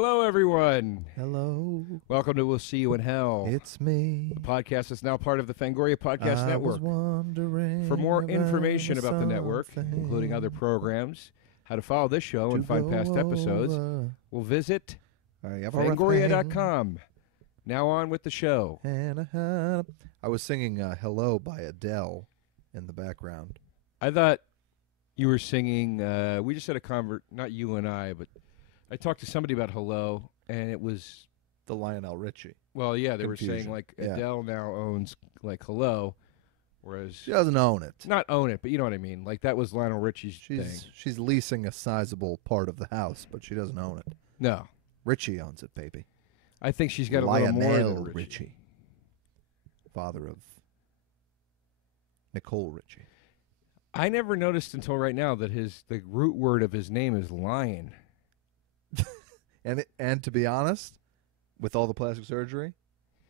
Hello, everyone. Hello. Welcome to We'll See You in Hell. It's me. The podcast is now part of the Fangoria Podcast Network. For more information about the network, including other programs, how to follow this show and find past episodes, we'll visit Fangoria.com. Now on with the show. I was singing Hello by Adele in the background. I thought you were singing, we just had a not you and I, but I talked to somebody about Hello, and it was the Lionel Richie. Well, yeah, they Confusion. were saying, like, Adele now owns, like, Hello, whereas... She doesn't own it. Not own it, but you know what I mean. Like, that was Lionel Richie's thing. She's leasing a sizable part of the house, but she doesn't own it. No. Richie owns it, baby. I think she's got a little more than Lionel Richie. Father of Nicole Richie. I never noticed until right now that the root word of his name is lion. And to be honest, with all the plastic surgery,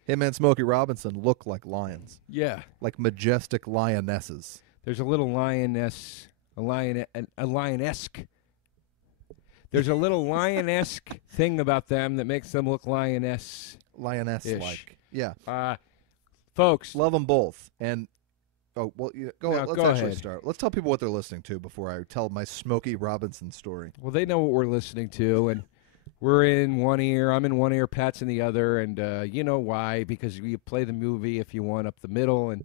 him and Smokey Robinson look like lions. Yeah. Like majestic lionesses. There's a little lioness, a lionesque. There's a little lionesque thing about them that makes them look Lioness-like. Yeah. Folks. Love them both. And, go let's actually ahead. start. Let's tell people what they're listening to before I tell my Smokey Robinson story. Well, they know what we're listening to, and we're in one ear. I'm in one ear, Pat's in the other, and you know why, because you play the movie if you want up the middle, and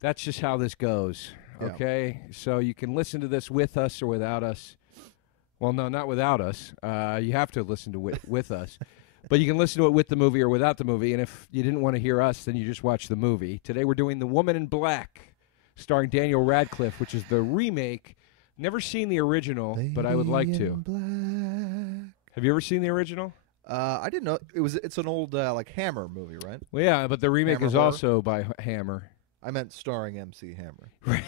that's just how this goes, okay? Yeah. So you can listen to this with us or without us. Well, no, not without us. You have to listen to it with us. But you can listen to it with the movie or without the movie, and if you didn't want to hear us, then you just watch the movie. Today we're doing The Woman in Black, starring Daniel Radcliffe, which is the remake. Never seen the original, but I would like to. Black. Have you ever seen the original? I didn't know. It's an old like Hammer movie, right? Well, yeah, but the remake Hammer is horror? also by Hammer. I meant starring MC Hammer. Right.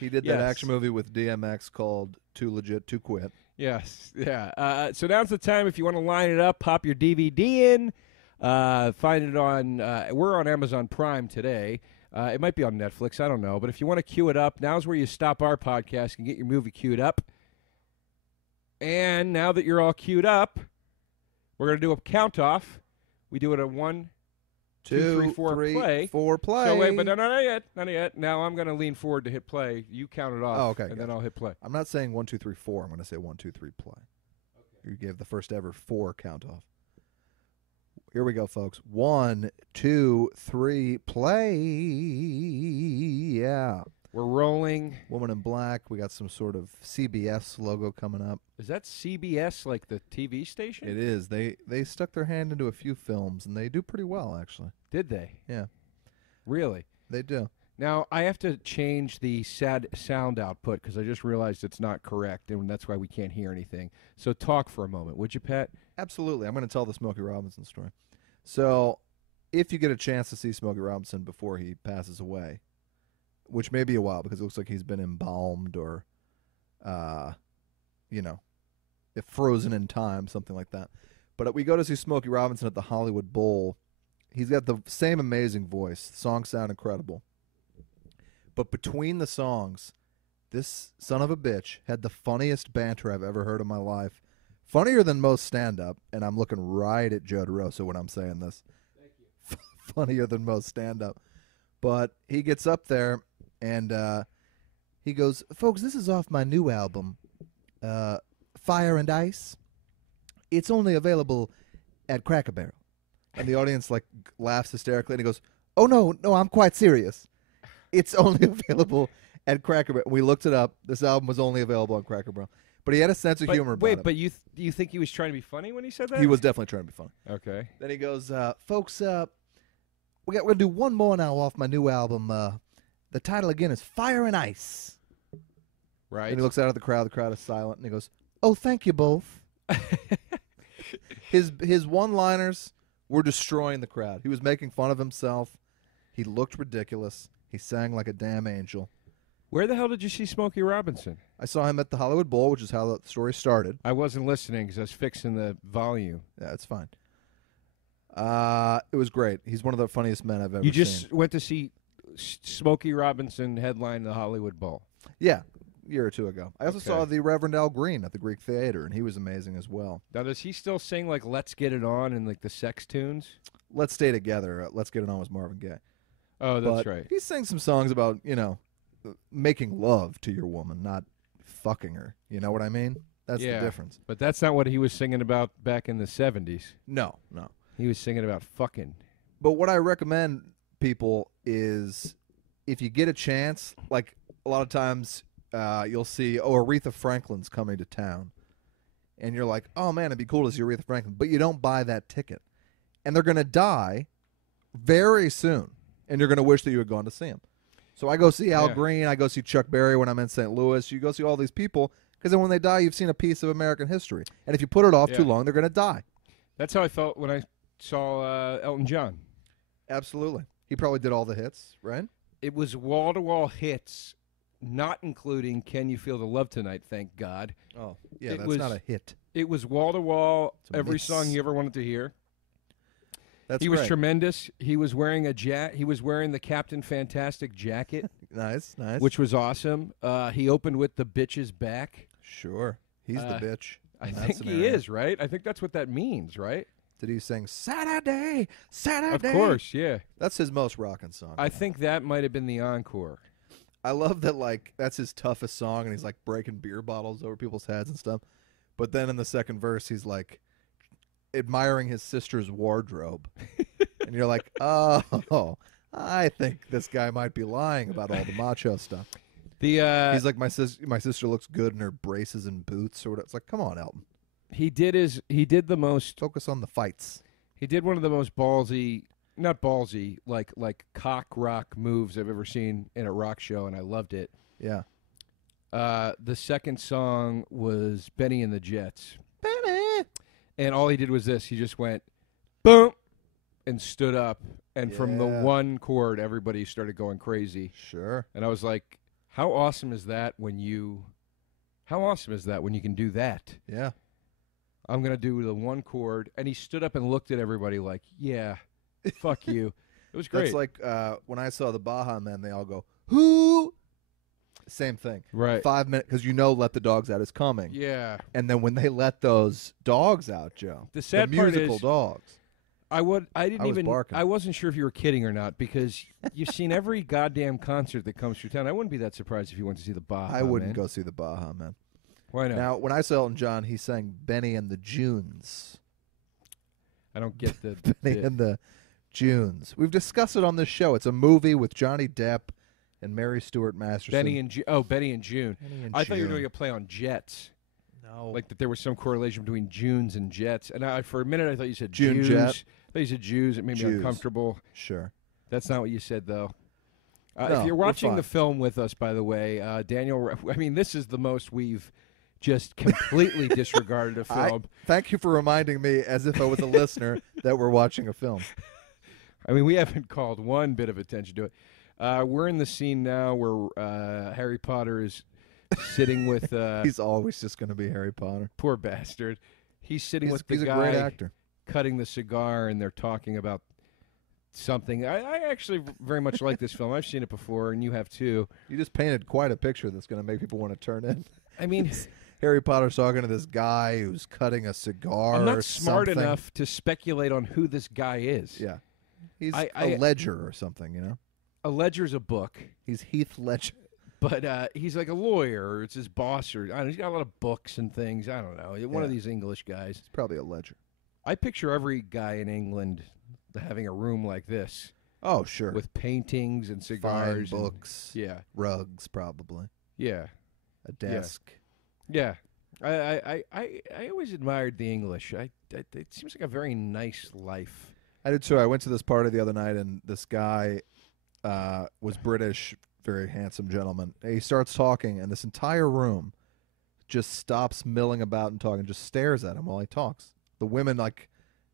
He did that action movie with DMX called Too Legit to Quit. Yes, yeah. So now's the time if you want to line it up, pop your DVD in, find it on, we're on Amazon Prime today. It might be on Netflix, I don't know. But if you want to queue it up, now's where you stop our podcast and get your movie queued up. And now that you're all queued up, we're going to do a count-off. We do it at 1, 2, 3, 4, play. 4 play. So wait, but no, not yet. Not yet. Now I'm going to lean forward to hit play. You count it off, okay, and then I'll hit play. I'm not saying 1, 2, 3, 4. I'm going to say 1, 2, 3, play. Okay. You gave the first ever 4 count-off. Here we go, folks. 1, 2, 3, play. Yeah. We're rolling. Woman in Black. We got some sort of CBS logo coming up. Is that CBS, like the TV station? It is. They stuck their hand into a few films, and they do pretty well, actually. Did they? Yeah. Really? They do. Now, I have to change the sound output because I just realized it's not correct, and that's why we can't hear anything. So talk for a moment, would you, Pat? Absolutely. I'm going to tell the Smokey Robinson story. So if you get a chance to see Smokey Robinson before he passes away, which may be a while because it looks like he's been embalmed or, if frozen in time, something like that. But we go to see Smokey Robinson at the Hollywood Bowl. He's got the same amazing voice. The songs sound incredible. But between the songs, this son of a bitch had the funniest banter I've ever heard in my life. Funnier than most stand-up, and I'm looking right at Joe DeRosa when I'm saying this. Thank you. Funnier than most stand-up. But he gets up there, and he goes, folks, this is off my new album, Fire and Ice. It's only available at Cracker Barrel. And the audience laughs hysterically, and he goes, oh, no, I'm quite serious. It's only available at Cracker Barrel. We looked it up. This album was only available on Cracker Barrel. But he had a sense of humor about it. Wait, but you think he was trying to be funny when he said that? He was definitely trying to be funny. Okay. Then he goes, folks, we're going to do one more now off my new album. The title again is Fire and Ice. Right. And he looks out at the crowd. The crowd is silent. And he goes, oh, thank you both. His one-liners were destroying the crowd. He was making fun of himself. He looked ridiculous. He sang like a damn angel. Where the hell did you see Smokey Robinson? I saw him at the Hollywood Bowl, which is how the story started. I wasn't listening because I was fixing the volume. Yeah, it's fine. It was great. He's one of the funniest men I've ever seen. You just went to see Smokey Robinson headline the Hollywood Bowl. Yeah. a year or two ago. I also Okay. saw the Reverend Al Green at the Greek Theater, and he was amazing as well. Now, does he still sing like "Let's Get It On" and like the sex tunes? Let's Stay Together. Let's Get It On was Marvin Gaye. Oh, that's But right. he sings some songs about, making love to your woman, not fucking her. You know what I mean? That's Yeah. the difference. But that's not what he was singing about back in the 70s. No. He was singing about fucking. But what I recommend people is if you get a chance, like a lot of times you'll see, Aretha Franklin's coming to town. And you're like, oh, man, it'd be cool to see Aretha Franklin. But you don't buy that ticket. And they're going to die very soon. And you're going to wish that you had gone to see him. So I go see Al Green. I go see Chuck Berry when I'm in St. Louis. You go see all these people because then when they die, you've seen a piece of American history. And if you put it off too long, they're going to die. That's how I felt when I saw Elton John. Absolutely. He probably did all the hits, right? It was wall-to-wall hits, not including "Can You Feel the Love Tonight," thank God. Oh, yeah, That's not a hit. It was wall-to-wall, every miss. song you ever wanted to hear. That's He was great. tremendous. He was wearing he was wearing the Captain Fantastic jacket, Nice. which was awesome. He opened with "The Bitch Is Back." Sure. He's the bitch. I in that think he scenario. is, right? I think that's what that means, right? Did he sing Saturday, Saturday? Of course, yeah. That's his most rockin' song. I think that might have been the encore. I love that, like, that's his toughest song, and he's, like, breaking beer bottles over people's heads and stuff. But then in the second verse, he's, like, admiring his sister's wardrobe. And you're like, oh, I think this guy might be lying about all the macho stuff. He's like, my sister looks good in her braces and boots or whatever. It's like, come on, Elton. He did the most. Focus on the fights. He did one of the most ballsy, not ballsy, like cock rock moves I've ever seen in a rock show, and I loved it. Yeah. The second song was Benny and the Jets. Benny. And all he did was this. He just went, boom, and stood up. And from the Yeah. one chord, everybody started going crazy. Sure. And I was like, how awesome is that when you can do that? Yeah. I'm going to do the one chord. And he stood up and looked at everybody like, yeah, fuck you. It was great. That's like when I saw the Baja Men, they all go, who? Same thing. Right. 5 minutes, because Let the Dogs Out is coming. Yeah. And then when they let those dogs out, Joe, The sad part musical is- dogs. I was barking. I wasn't sure if you were kidding or not because you've seen every goddamn concert that comes through town. I wouldn't be that surprised if you went to see the Baja. I wouldn't Man. go see the Baja Men. Why not? Now, when I saw Elton John, he sang Benny and the Junes. I don't get the Benny bit. and the Junes. We've discussed it on this show. It's a movie with Johnny Depp and Mary Stuart Masterson. Benny and June. Benny and June. Benny and I thought you were June. doing a play on Jets, No. like that there was some correlation between Junes and Jets. And for a minute I thought you said June Jews. Jet. I thought you said Jews. It made me Jews. uncomfortable. Sure. That's not what you said, though. No, if you're we're watching fine. the film with us, by the way, Daniel, I mean, this is the most we've just completely disregarded a film. Thank you for reminding me, as if I was a listener, that we're watching a film. I mean, we haven't called one bit of attention to it. We're in the scene now where Harry Potter is sitting with He's always just going to be Harry Potter. poor bastard. He's sitting with the He's a guy great actor. cutting the cigar, and they're talking about something. I actually very much like this film. I've seen it before, and you have too. You just painted quite a picture that's going to make people want to turn in. I mean, Harry Potter's talking to this guy who's cutting a cigar. I'm or not smart something. enough to speculate on who this guy is. Yeah, he's I- a ledger or something. You know, A ledger's a book, he's Heath Ledger. but he's like a lawyer, or it's his boss, or I don't know, he's got a lot of books and things. I don't know. One of Yeah. these English guys. He's probably a ledger. I picture every guy in England having a room like this Oh, sure. with paintings and fine cigars, and- books, yeah, rugs, probably yeah, a desk. yeah. I always admired the English. It seems like a very nice life. I did too. I went to this party the other night, and this guy was British, very handsome gentleman. He starts talking, and this entire room just stops milling about and talking, just stares at him while he talks. The women, like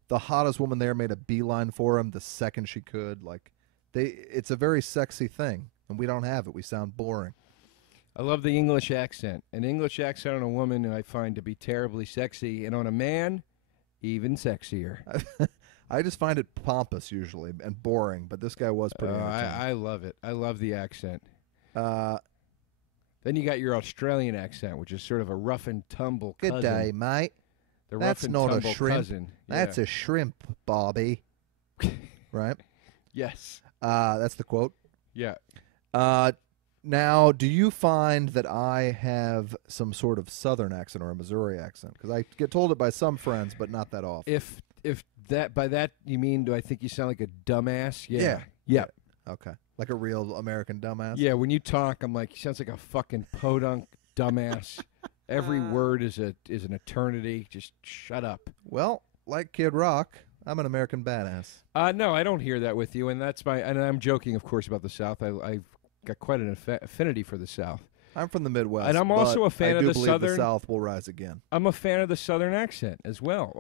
the hottest woman there, made a beeline for him the second she could. Like it's a very sexy thing, and we don't have it. We sound boring. I love the English accent. An English accent on a woman I find to be terribly sexy, and on a man, even sexier. I just find it pompous usually and boring, but this guy was pretty entertaining. I love it. I love the accent. Then you got your Australian accent, which is sort of a rough and tumble Good cousin. day, mate. The That's rough and not a tumble shrimp. cousin. That's Yeah. a shrimp, Bobby. Right? Yes. That's the quote. Yeah. Now, do you find that I have some sort of Southern accent or a Missouri accent? Because I get told it by some friends, but not that often. If that by that you mean, do I think you sound like a dumbass? Yeah. Yeah. Okay. Like a real American dumbass? Yeah, when you talk, I'm like, he sounds like a fucking podunk dumbass. Every word is an eternity. Just shut up. Well, like Kid Rock, I'm an American badass. No, I don't hear that with you, and and I'm joking, of course, about the South. I've got quite an affinity for the South. I'm from the Midwest, And I'm also a fan I of do the believe Southern. the South will rise again. I'm a fan of the Southern accent as well.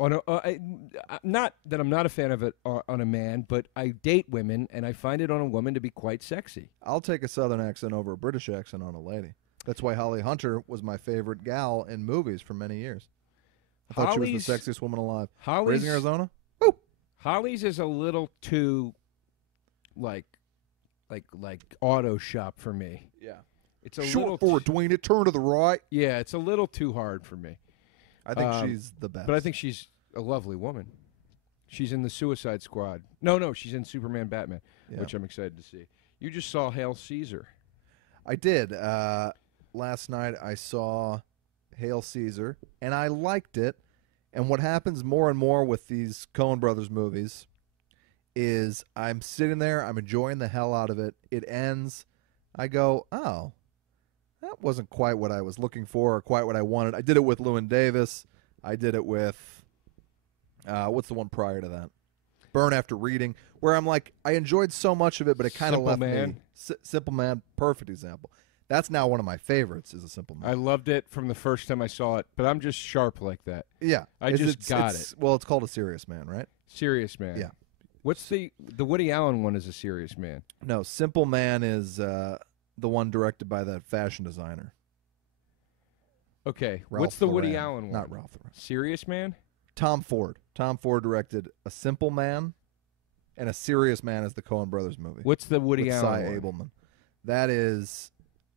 Not that I'm not a fan of it on a man, but I date women, and I find it on a woman to be quite sexy. I'll take a Southern accent over a British accent on a lady. That's why Holly Hunter was my favorite gal in movies for many years. I thought she was the sexiest woman alive. Raising Arizona? Woo! Holly's is a little too, like auto shop for me. Yeah. It's a Short little forward, Dwayne it, turn to the right. Yeah, it's a little too hard for me. I think she's the best. But I think she's a lovely woman. She's in the Suicide Squad. No, she's in Superman Batman, which I'm excited to see. You just saw Hail Caesar. I did. Last night I saw Hail Caesar, and I liked it. And what happens more and more with these Coen Brothers movies is I'm sitting there, I'm enjoying the hell out of it. It ends. I go, oh, that wasn't quite what I was looking for or quite what I wanted. I did it with Llewyn Davis. I did it with, what's the one prior to that? Burn After Reading, where I'm like, I enjoyed so much of it, but it kind of left me. Simple Man, perfect example. That's now one of my favorites, is A Simple Man. I loved it from the first time I saw it, but I'm just sharp like that. Yeah. I just got it. Well, it's called A Serious Man, right? Serious Man. Yeah. What's the Woody Allen one is A Serious Man? No, Simple Man is the one directed by that fashion designer. Okay. Ralph What's the Lauren. Woody Allen one? Not Ralph Lauren. Serious Man? Tom Ford. Tom Ford directed A Simple Man, and A Serious Man is the Coen Brothers movie. What's the Woody with Allen Cy one? Abelman. That is...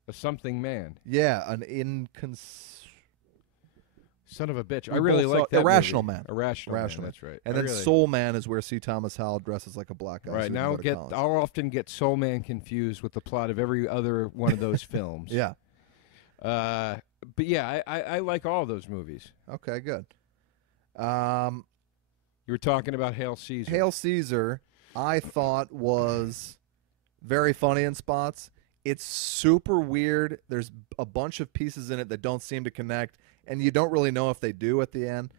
A Something Man. Yeah, an Son of a bitch. I really like that Irrational movie. Man. Irrational Man, Man. that's right. And then Soul Man is where C. Thomas Howell dresses like a black guy. Right, so now I'll often get Soul Man confused with the plot of every other one of those films. Yeah. But yeah, I like all of those movies. Okay, good. You were talking about Hail Caesar. Hail Caesar, I thought was very funny in spots. It's super weird. There's a bunch of pieces in it that don't seem to connect, and you don't really know if they do at the end.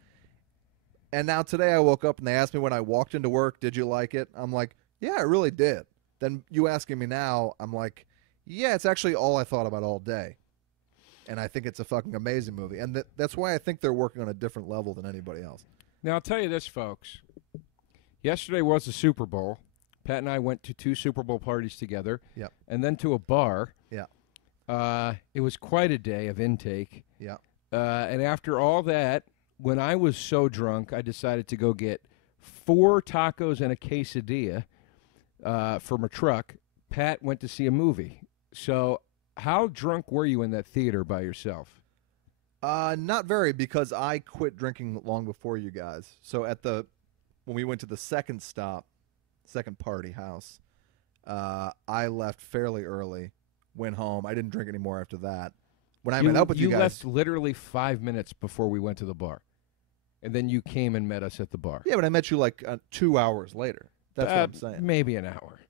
And now today I woke up and they asked me when I walked into work, did you like it? I'm like, yeah, I really did. Then you asking me now, I'm like, yeah, it's actually all I thought about all day. And I think it's a fucking amazing movie. And that's why I think they're working on a different level than anybody else. Now, I'll tell you this, folks. Yesterday was the Super Bowl. Pat and I went to 2 Super Bowl parties together. Yep. And then to a bar. Yeah. It was quite a day of intake. Yeah. And after all that, when I was so drunk, I decided to go get 4 tacos and a quesadilla from a truck. Pat went to see a movie. So how drunk were you in that theater by yourself? Not very, because I quit drinking long before you guys. So when we went to the second party house, I left fairly early, went home. I didn't drink anymore after that. When I met up with you guys, left literally 5 minutes before we went to the bar, and then you came and met us at the bar. Yeah, but I met you like 2 hours later. That's what I'm saying. Maybe an hour.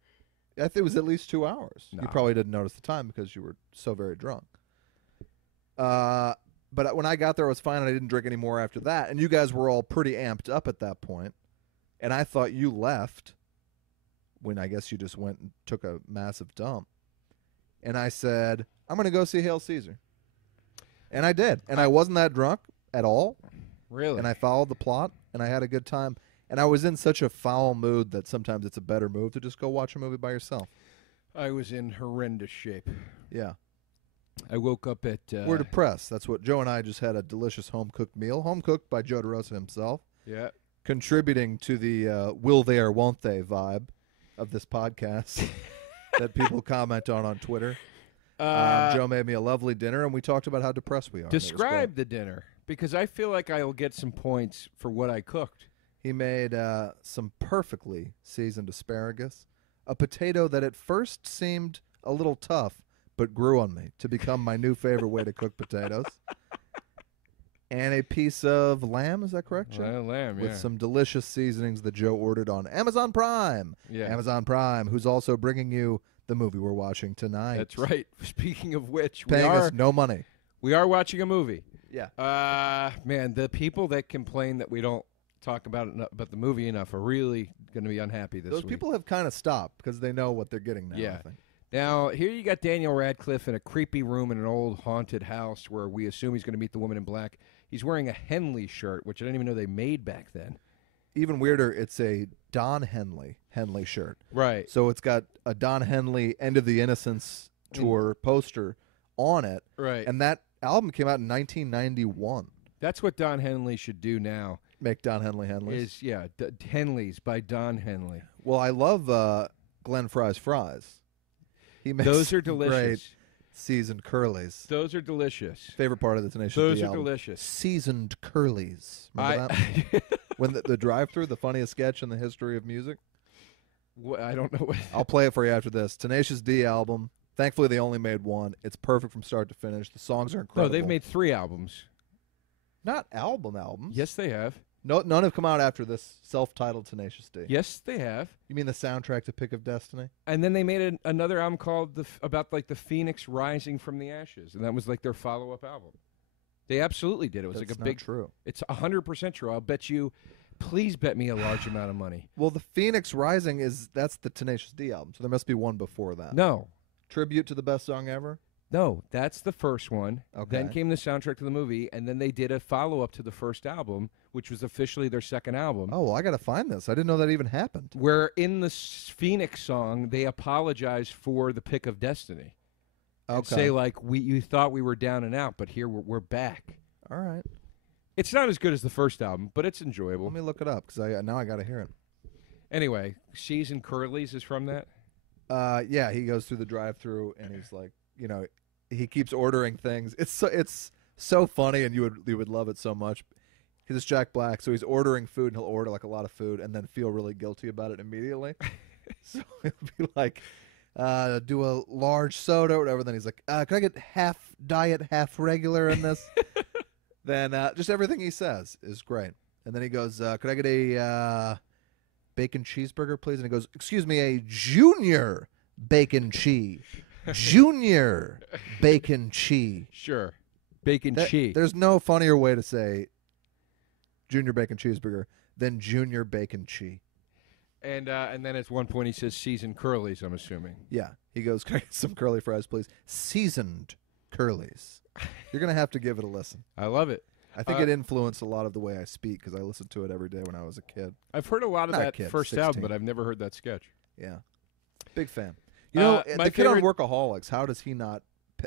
I think it was at least 2 hours. No. You probably didn't notice the time because you were so very drunk. But when I got there, I was fine, and I didn't drink anymore after that. And you guys were all pretty amped up at that point. And I thought you left when I guess you just went and took a massive dump. And I said, I'm going to go see Hail Caesar. And I did. And I wasn't that drunk at all. Really? And I followed the plot, and I had a good time. And I was in such a foul mood that sometimes it's a better move to just go watch a movie by yourself. I was in horrendous shape. Yeah. I woke up at... We're depressed. That's what Joe and I just had, a delicious home-cooked meal. Home-cooked by Joe DeRosa himself. Yeah. Contributing to the will they or won't they vibe of this podcast that people comment on Twitter. Joe made me a lovely dinner, and we talked about how depressed we are. Describe the dinner, because I feel like I will get some points for what I cooked. He made some perfectly seasoned asparagus, a potato that at first seemed a little tough, but grew on me to become my new favorite way to cook potatoes. And a piece of lamb, is that correct, Joe? Lamb, With some delicious seasonings that Joe ordered on Amazon Prime. Yeah. Amazon Prime, who's also bringing you the movie we're watching tonight. That's right. Speaking of which, Paying us no money. We are watching a movie. Yeah. Man, the people that complain that we don't talk about the movie enough are really going to be unhappy this week. Those people have kind of stopped because they know what they're getting now, Yeah. I think. Now, here you got Daniel Radcliffe in a creepy room in an old haunted house where we assume he's going to meet the woman in black. He's wearing a Henley shirt, which I didn't even know they made back then. Even weirder, it's a Don Henley shirt. Right. So it's got a Don Henley End of the Innocence tour poster on it. Right. And that album came out in 1991. That's what Don Henley should do now. Make Don Henley Henleys. Henleys by Don Henley. Well, I love Glenn Fry's fries. He makes Those are delicious. Great seasoned curlies. Those are delicious. Favorite part of the Tenacious D Those are album. delicious. Seasoned curlies. Remember that? When the drive-thru, the funniest sketch in the history of music. I don't know. I'll play it for you after this. Tenacious D album. Thankfully, they only made one. It's perfect from start to finish. The songs are incredible. No, they've made 3 albums. Not albums. Yes, they have. No, none have come out after this self-titled Tenacious D. Yes, they have. You mean the soundtrack to Pick of Destiny? And then they made another album called about the Phoenix rising from the ashes, and that was like their follow-up album. They absolutely did. It was That's like a not big. True. It's 100% true. I'll bet you. Please bet me a large amount of money. Well, the Phoenix Rising that's the Tenacious D album, so there must be one before that. No. Tribute to the best song ever? No, that's the first one. Okay. Then came the soundtrack to the movie, and then they did a follow-up to the first album, which was officially their second album. Oh, well, I got to find this. I didn't know that even happened. Where in the Phoenix song, they apologize for the Pick of Destiny. Okay. And say, like, you thought we were down and out, but here we're back. All right. It's not as good as the first album, but it's enjoyable. Let me look it up, because now I got to hear it. Anyway, Seasoned Curlies is from that? Yeah, he goes through the drive-thru, and he's like, he keeps ordering things. It's so funny, and you would love it so much. Because it's Jack Black, so he's ordering food, and he'll order like a lot of food, and then feel really guilty about it immediately. So he'll be like, do a large soda or whatever. Then he's like, can I get half diet, half regular in this? Then just everything he says is great. And then he goes, could I get a bacon cheeseburger, please? And he goes, excuse me, a junior bacon cheese. Junior bacon cheese. Sure. Bacon cheese. There's no funnier way to say junior bacon cheeseburger than junior bacon cheese. And then at one point he says seasoned curlies, I'm assuming. Yeah. He goes, can I get some curly fries, please? Seasoned curlies. You're going to have to give it a listen. I love it. I think it influenced a lot of the way I speak because I listened to it every day when I was a kid. I've heard a lot of Not a that kid, first 16. album, but I've never heard that sketch. Yeah. Big fan. The my kid on favorite- Workaholics, how does he not,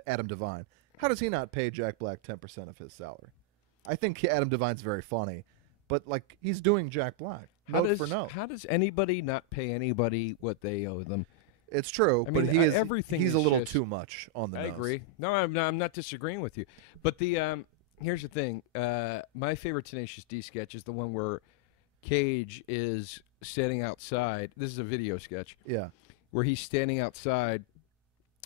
Adam Devine, how does he not pay Jack Black 10% of his salary? I think Adam Devine's very funny, but like he's doing Jack Black. Note for note. How does anybody not pay anybody what they owe them? It's true, I but mean, he is everything he's is a little just- too much on the I nose. agree. No, I'm not disagreeing with you. But the here's the thing. My favorite Tenacious D sketch is the one where Cage is standing outside. This is a video sketch. Yeah. Where he's standing outside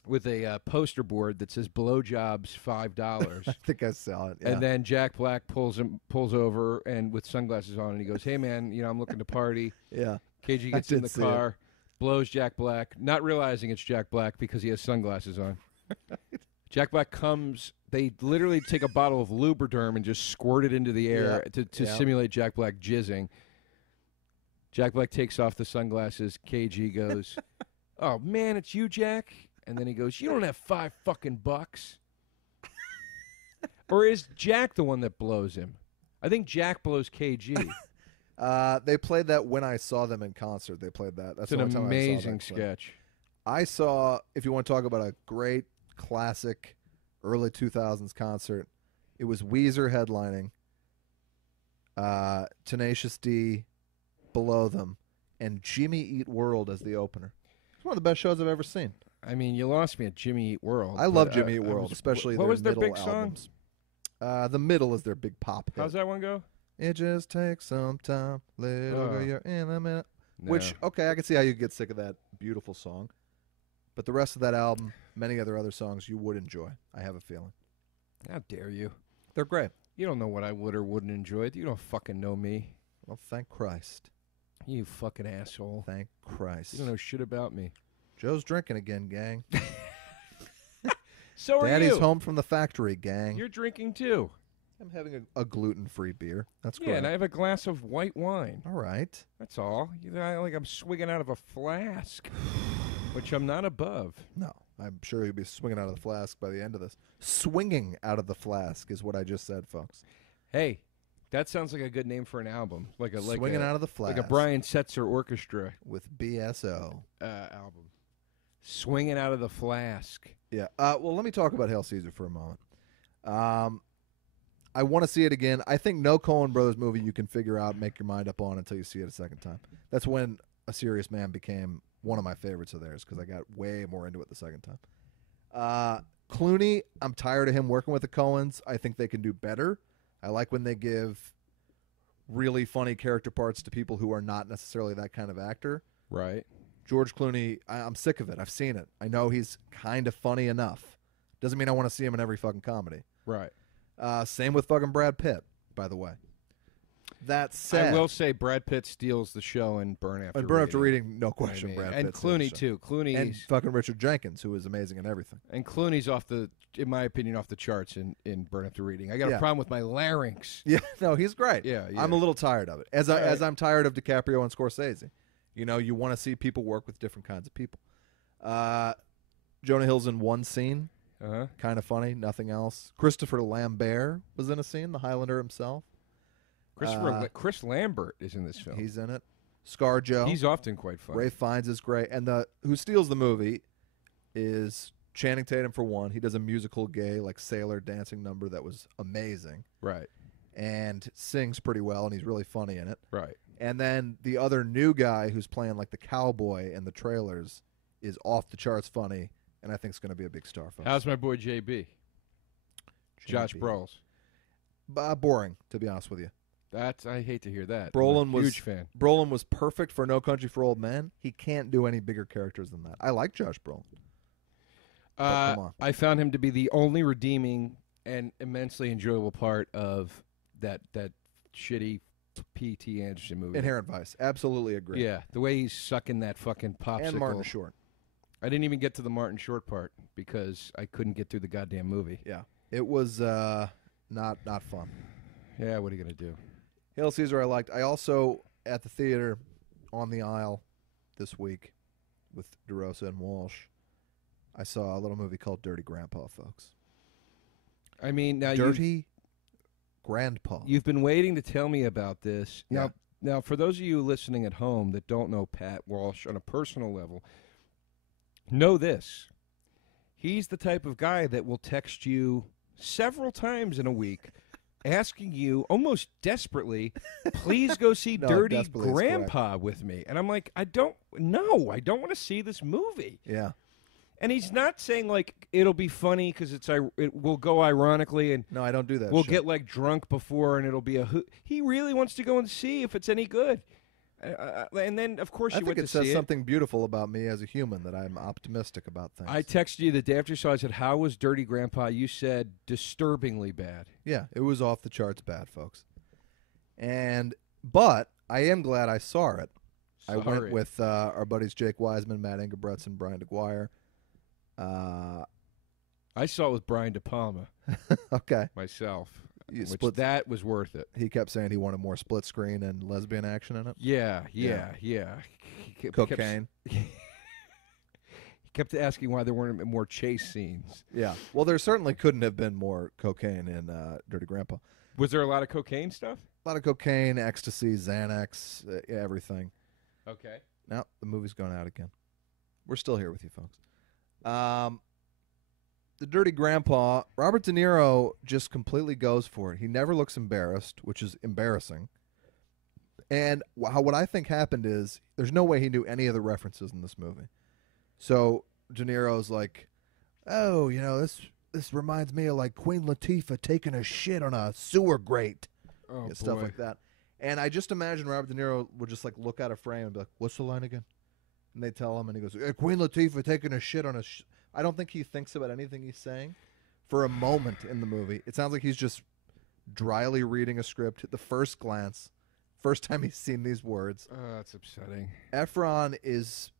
with a poster board that says "Blowjobs $5." I think I saw it. Yeah. And then Jack Black pulls over and with sunglasses on, and he goes, "Hey man, I'm looking to party." Yeah. KG I gets in did the see car, blows Jack Black, not realizing it's Jack Black because he has sunglasses on. Jack Black comes. They literally take a bottle of Lubriderm and just squirt it into the air to simulate Jack Black jizzing. Jack Black takes off the sunglasses. KG goes, "Oh man, it's you, Jack." And then he goes, "You don't have $5 fucking bucks." Or is Jack the one that blows him? I think Jack blows KG. They played that when I saw them in concert. They played that. That's It's an the only time I saw amazing that clip. sketch. I saw, if you want to talk about a great classic early 2000s concert, it was Weezer headlining, Tenacious D below them, and Jimmy Eat World as the opener. It's one of the best shows I've ever seen. I mean, you lost me at Jimmy Eat World. I love Jimmy Eat World, especially what their was their middle big albums. The middle is their big pop hit. How's that one go? It just takes some time, little girl, you're in a minute. No. Which, okay, I can see how you get sick of that beautiful song. But the rest of that album, many other songs you would enjoy, I have a feeling. How dare you? They're great. You don't know what I would or wouldn't enjoy. You don't fucking know me. Well, thank Christ. You fucking asshole. Thank Christ. You don't know shit about me. Joe's drinking again, gang. So are you. Daddy's home from the factory, gang. You're drinking too. I'm having a gluten-free beer. That's great. Yeah, and I have a glass of white wine. All right. That's all. You know, like I'm swigging out of a flask, which I'm not above. No, I'm sure you'll be swinging out of the flask by the end of this. Swinging out of the flask is what I just said, folks. Hey, that sounds like a good name for an album. Swinging out of the flask. Like a Brian Setzer orchestra with BSO album. Swinging out of the flask. Yeah. Well, let me talk about Hail Caesar for a moment. I want to see it again. I think no Coen Brothers movie you can figure out and make your mind up on until you see it a second time. That's when A Serious Man became one of my favorites of theirs because I got way more into it the second time. Clooney, I'm tired of him working with the Coens. I think they can do better. I like when they give really funny character parts to people who are not necessarily that kind of actor. Right. George Clooney, I'm sick of it. I've seen it. I know he's kind of funny enough. Doesn't mean I want to see him in every fucking comedy. Right. Same with fucking Brad Pitt, by the way. That said, I will say Brad Pitt steals the show in Burn After Reading. And Burn After Reading, no question, Brad Pitt. And Clooney, too. And fucking Richard Jenkins, who is amazing in everything. And Clooney's in my opinion, off the charts in Burn After Reading. I got a problem with my larynx. Yeah, no, he's great. Yeah. I'm a little tired of it. As I'm tired of DiCaprio and Scorsese. You know, you want to see people work with different kinds of people. Jonah Hill's in one scene. Kind of funny, nothing else. Christopher Lambert was in a scene, the Highlander himself. Chris Lambert is in this film. He's in it. ScarJo. He's often quite funny. Ray Fiennes is great. And who steals the movie is Channing Tatum for one. He does a musical gay, like sailor dancing number that was amazing. Right. And sings pretty well, and he's really funny in it. Right. And then the other new guy who's playing like the cowboy in the trailers is off the charts funny, and I think it's going to be a big star. Folks. How's my boy JB? Josh Brolin. Boring, to be honest with you. I hate to hear that. Brolin was huge fan. Brolin was perfect for No Country for Old Men. He can't do any bigger characters than that. I like Josh Brolin. Come on. I found him to be the only redeeming and immensely enjoyable part of that shitty P.T. Anderson movie. Inherent Vice. Absolutely agree. Yeah, the way he's sucking that fucking popsicle. And Martin Short. I didn't even get to the Martin Short part because I couldn't get through the goddamn movie. Yeah, it was not fun. Yeah, what are you going to do? Hail Caesar I liked. I also, at the theater on the aisle this week with DeRosa and Walsh, I saw a little movie called Dirty Grandpa, folks. I mean, now Dirty Grandpa. You've been waiting to tell me about this. Yeah. Now, for those of you listening at home that don't know Pat Walsh on a personal level, know this. He's the type of guy that will text you several times in a week asking you almost desperately, please go see Dirty Grandpa with me. And I'm like, I don't want to see this movie. Yeah. And he's not saying, like, it'll be funny because it will go ironically. And no, I don't do that. We'll get, like, drunk before and it'll be a hoot. He really wants to go and see if it's any good. And then, of course, you went to see it. I think it says something beautiful about me as a human, that I'm optimistic about things. I texted you the day after you saw it. I said, how was Dirty Grandpa? You said, disturbingly bad. Yeah, it was off the charts bad, folks. But I am glad I saw it. I went with our buddies Jake Wiseman, Matt Ingebretson, Brian DeGuire. I saw it with Brian De Palma. Okay. Myself. That was worth it. He kept saying he wanted more split screen and lesbian action in it. Yeah. Cocaine. He kept asking why there weren't more chase scenes. Yeah. Well, there certainly couldn't have been more cocaine in Dirty Grandpa. Was there a lot of cocaine stuff? A lot of cocaine, ecstasy, Xanax, everything. Okay. Now, the movie's going out again. We're still here with you, folks. The Dirty Grandpa, Robert De Niro just completely goes for it. He never looks embarrassed, which is embarrassing. And what I think happened is there's no way he knew any of the references in this movie. So De Niro's like, oh, this reminds me of like Queen Latifah taking a shit on a sewer grate. Stuff like that. And I just imagine Robert De Niro would just like look out of frame and be like, what's the line again? And they tell him, and he goes, Queen Latifah taking a shit on a I don't think he thinks about anything he's saying for a moment in the movie. It sounds like he's just dryly reading a script at the first glance, first time he's seen these words. Oh, that's upsetting. Efron is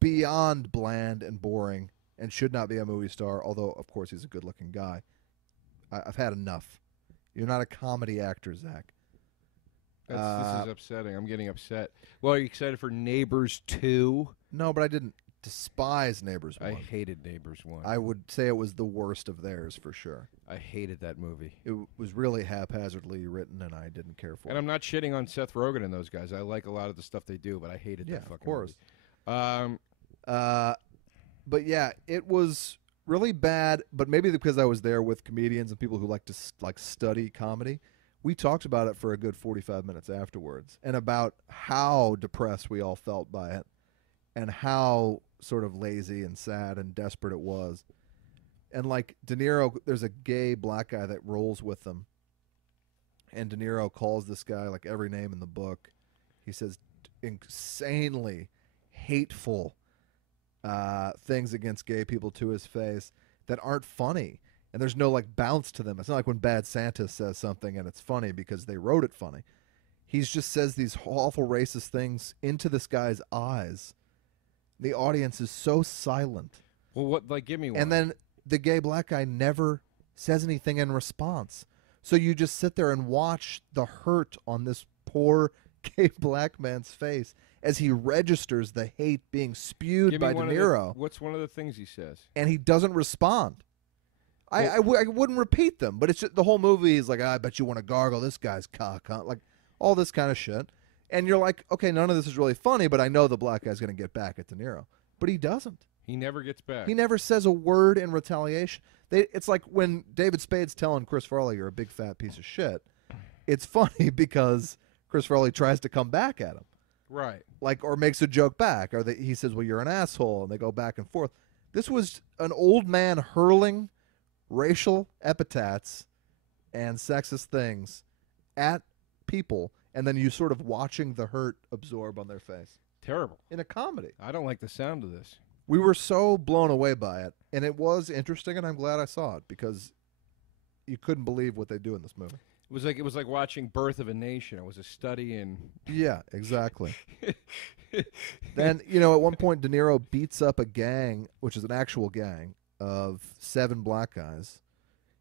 beyond bland and boring and should not be a movie star, although, of course, he's a good-looking guy. I've had enough. You're not a comedy actor, Zach. This is upsetting. I'm getting upset. Well, are you excited for Neighbors 2? No, but I didn't despise Neighbors 1. I hated Neighbors 1. I would say it was the worst of theirs for sure. I hated that movie. It was really haphazardly written, and I didn't care for it. And I'm not shitting on Seth Rogen and those guys. I like a lot of the stuff they do, but I hated that fucking movie. But yeah, it was really bad, but maybe because I was there with comedians and people who like to study comedy. We talked about it for a good 45 minutes afterwards and about how depressed we all felt by it and how sort of lazy and sad and desperate it was. And like De Niro, there's a gay black guy that rolls with them. And De Niro calls this guy like every name in the book. He says insanely hateful things against gay people to his face that aren't funny. And there's no like bounce to them. It's not like when Bad Santa says something and it's funny because they wrote it funny. He just says these awful racist things into this guy's eyes. The audience is so silent. Well, what? Like, give me one. And then the gay black guy never says anything in response. So you just sit there and watch the hurt on this poor gay black man's face as he registers the hate being spewed by De Niro. What's one of the things he says? And he doesn't respond. I wouldn't repeat them, but it's just, the whole movie is like, I bet you want to gargle this guy's cock, huh? Like all this kind of shit. And you're like, okay, none of this is really funny, but I know the black guy's going to get back at De Niro. But he doesn't. He never gets back. He never says a word in retaliation. It's like when David Spade's telling Chris Farley, you're a big fat piece of shit. It's funny because Chris Farley tries to come back at him. Right. Like, or makes a joke back. Or he says, well, you're an asshole. And they go back and forth. This was an old man hurling racial epithets and sexist things at people, and then you sort of watching the hurt absorb on their face. Terrible. In a comedy. I don't like the sound of this. We were so blown away by it, and it was interesting, and I'm glad I saw it because you couldn't believe what they do in this movie. It was like watching Birth of a Nation. It was a study in... Yeah, exactly. Then, at one point, De Niro beats up a gang, which is an actual gang, of 7 black guys.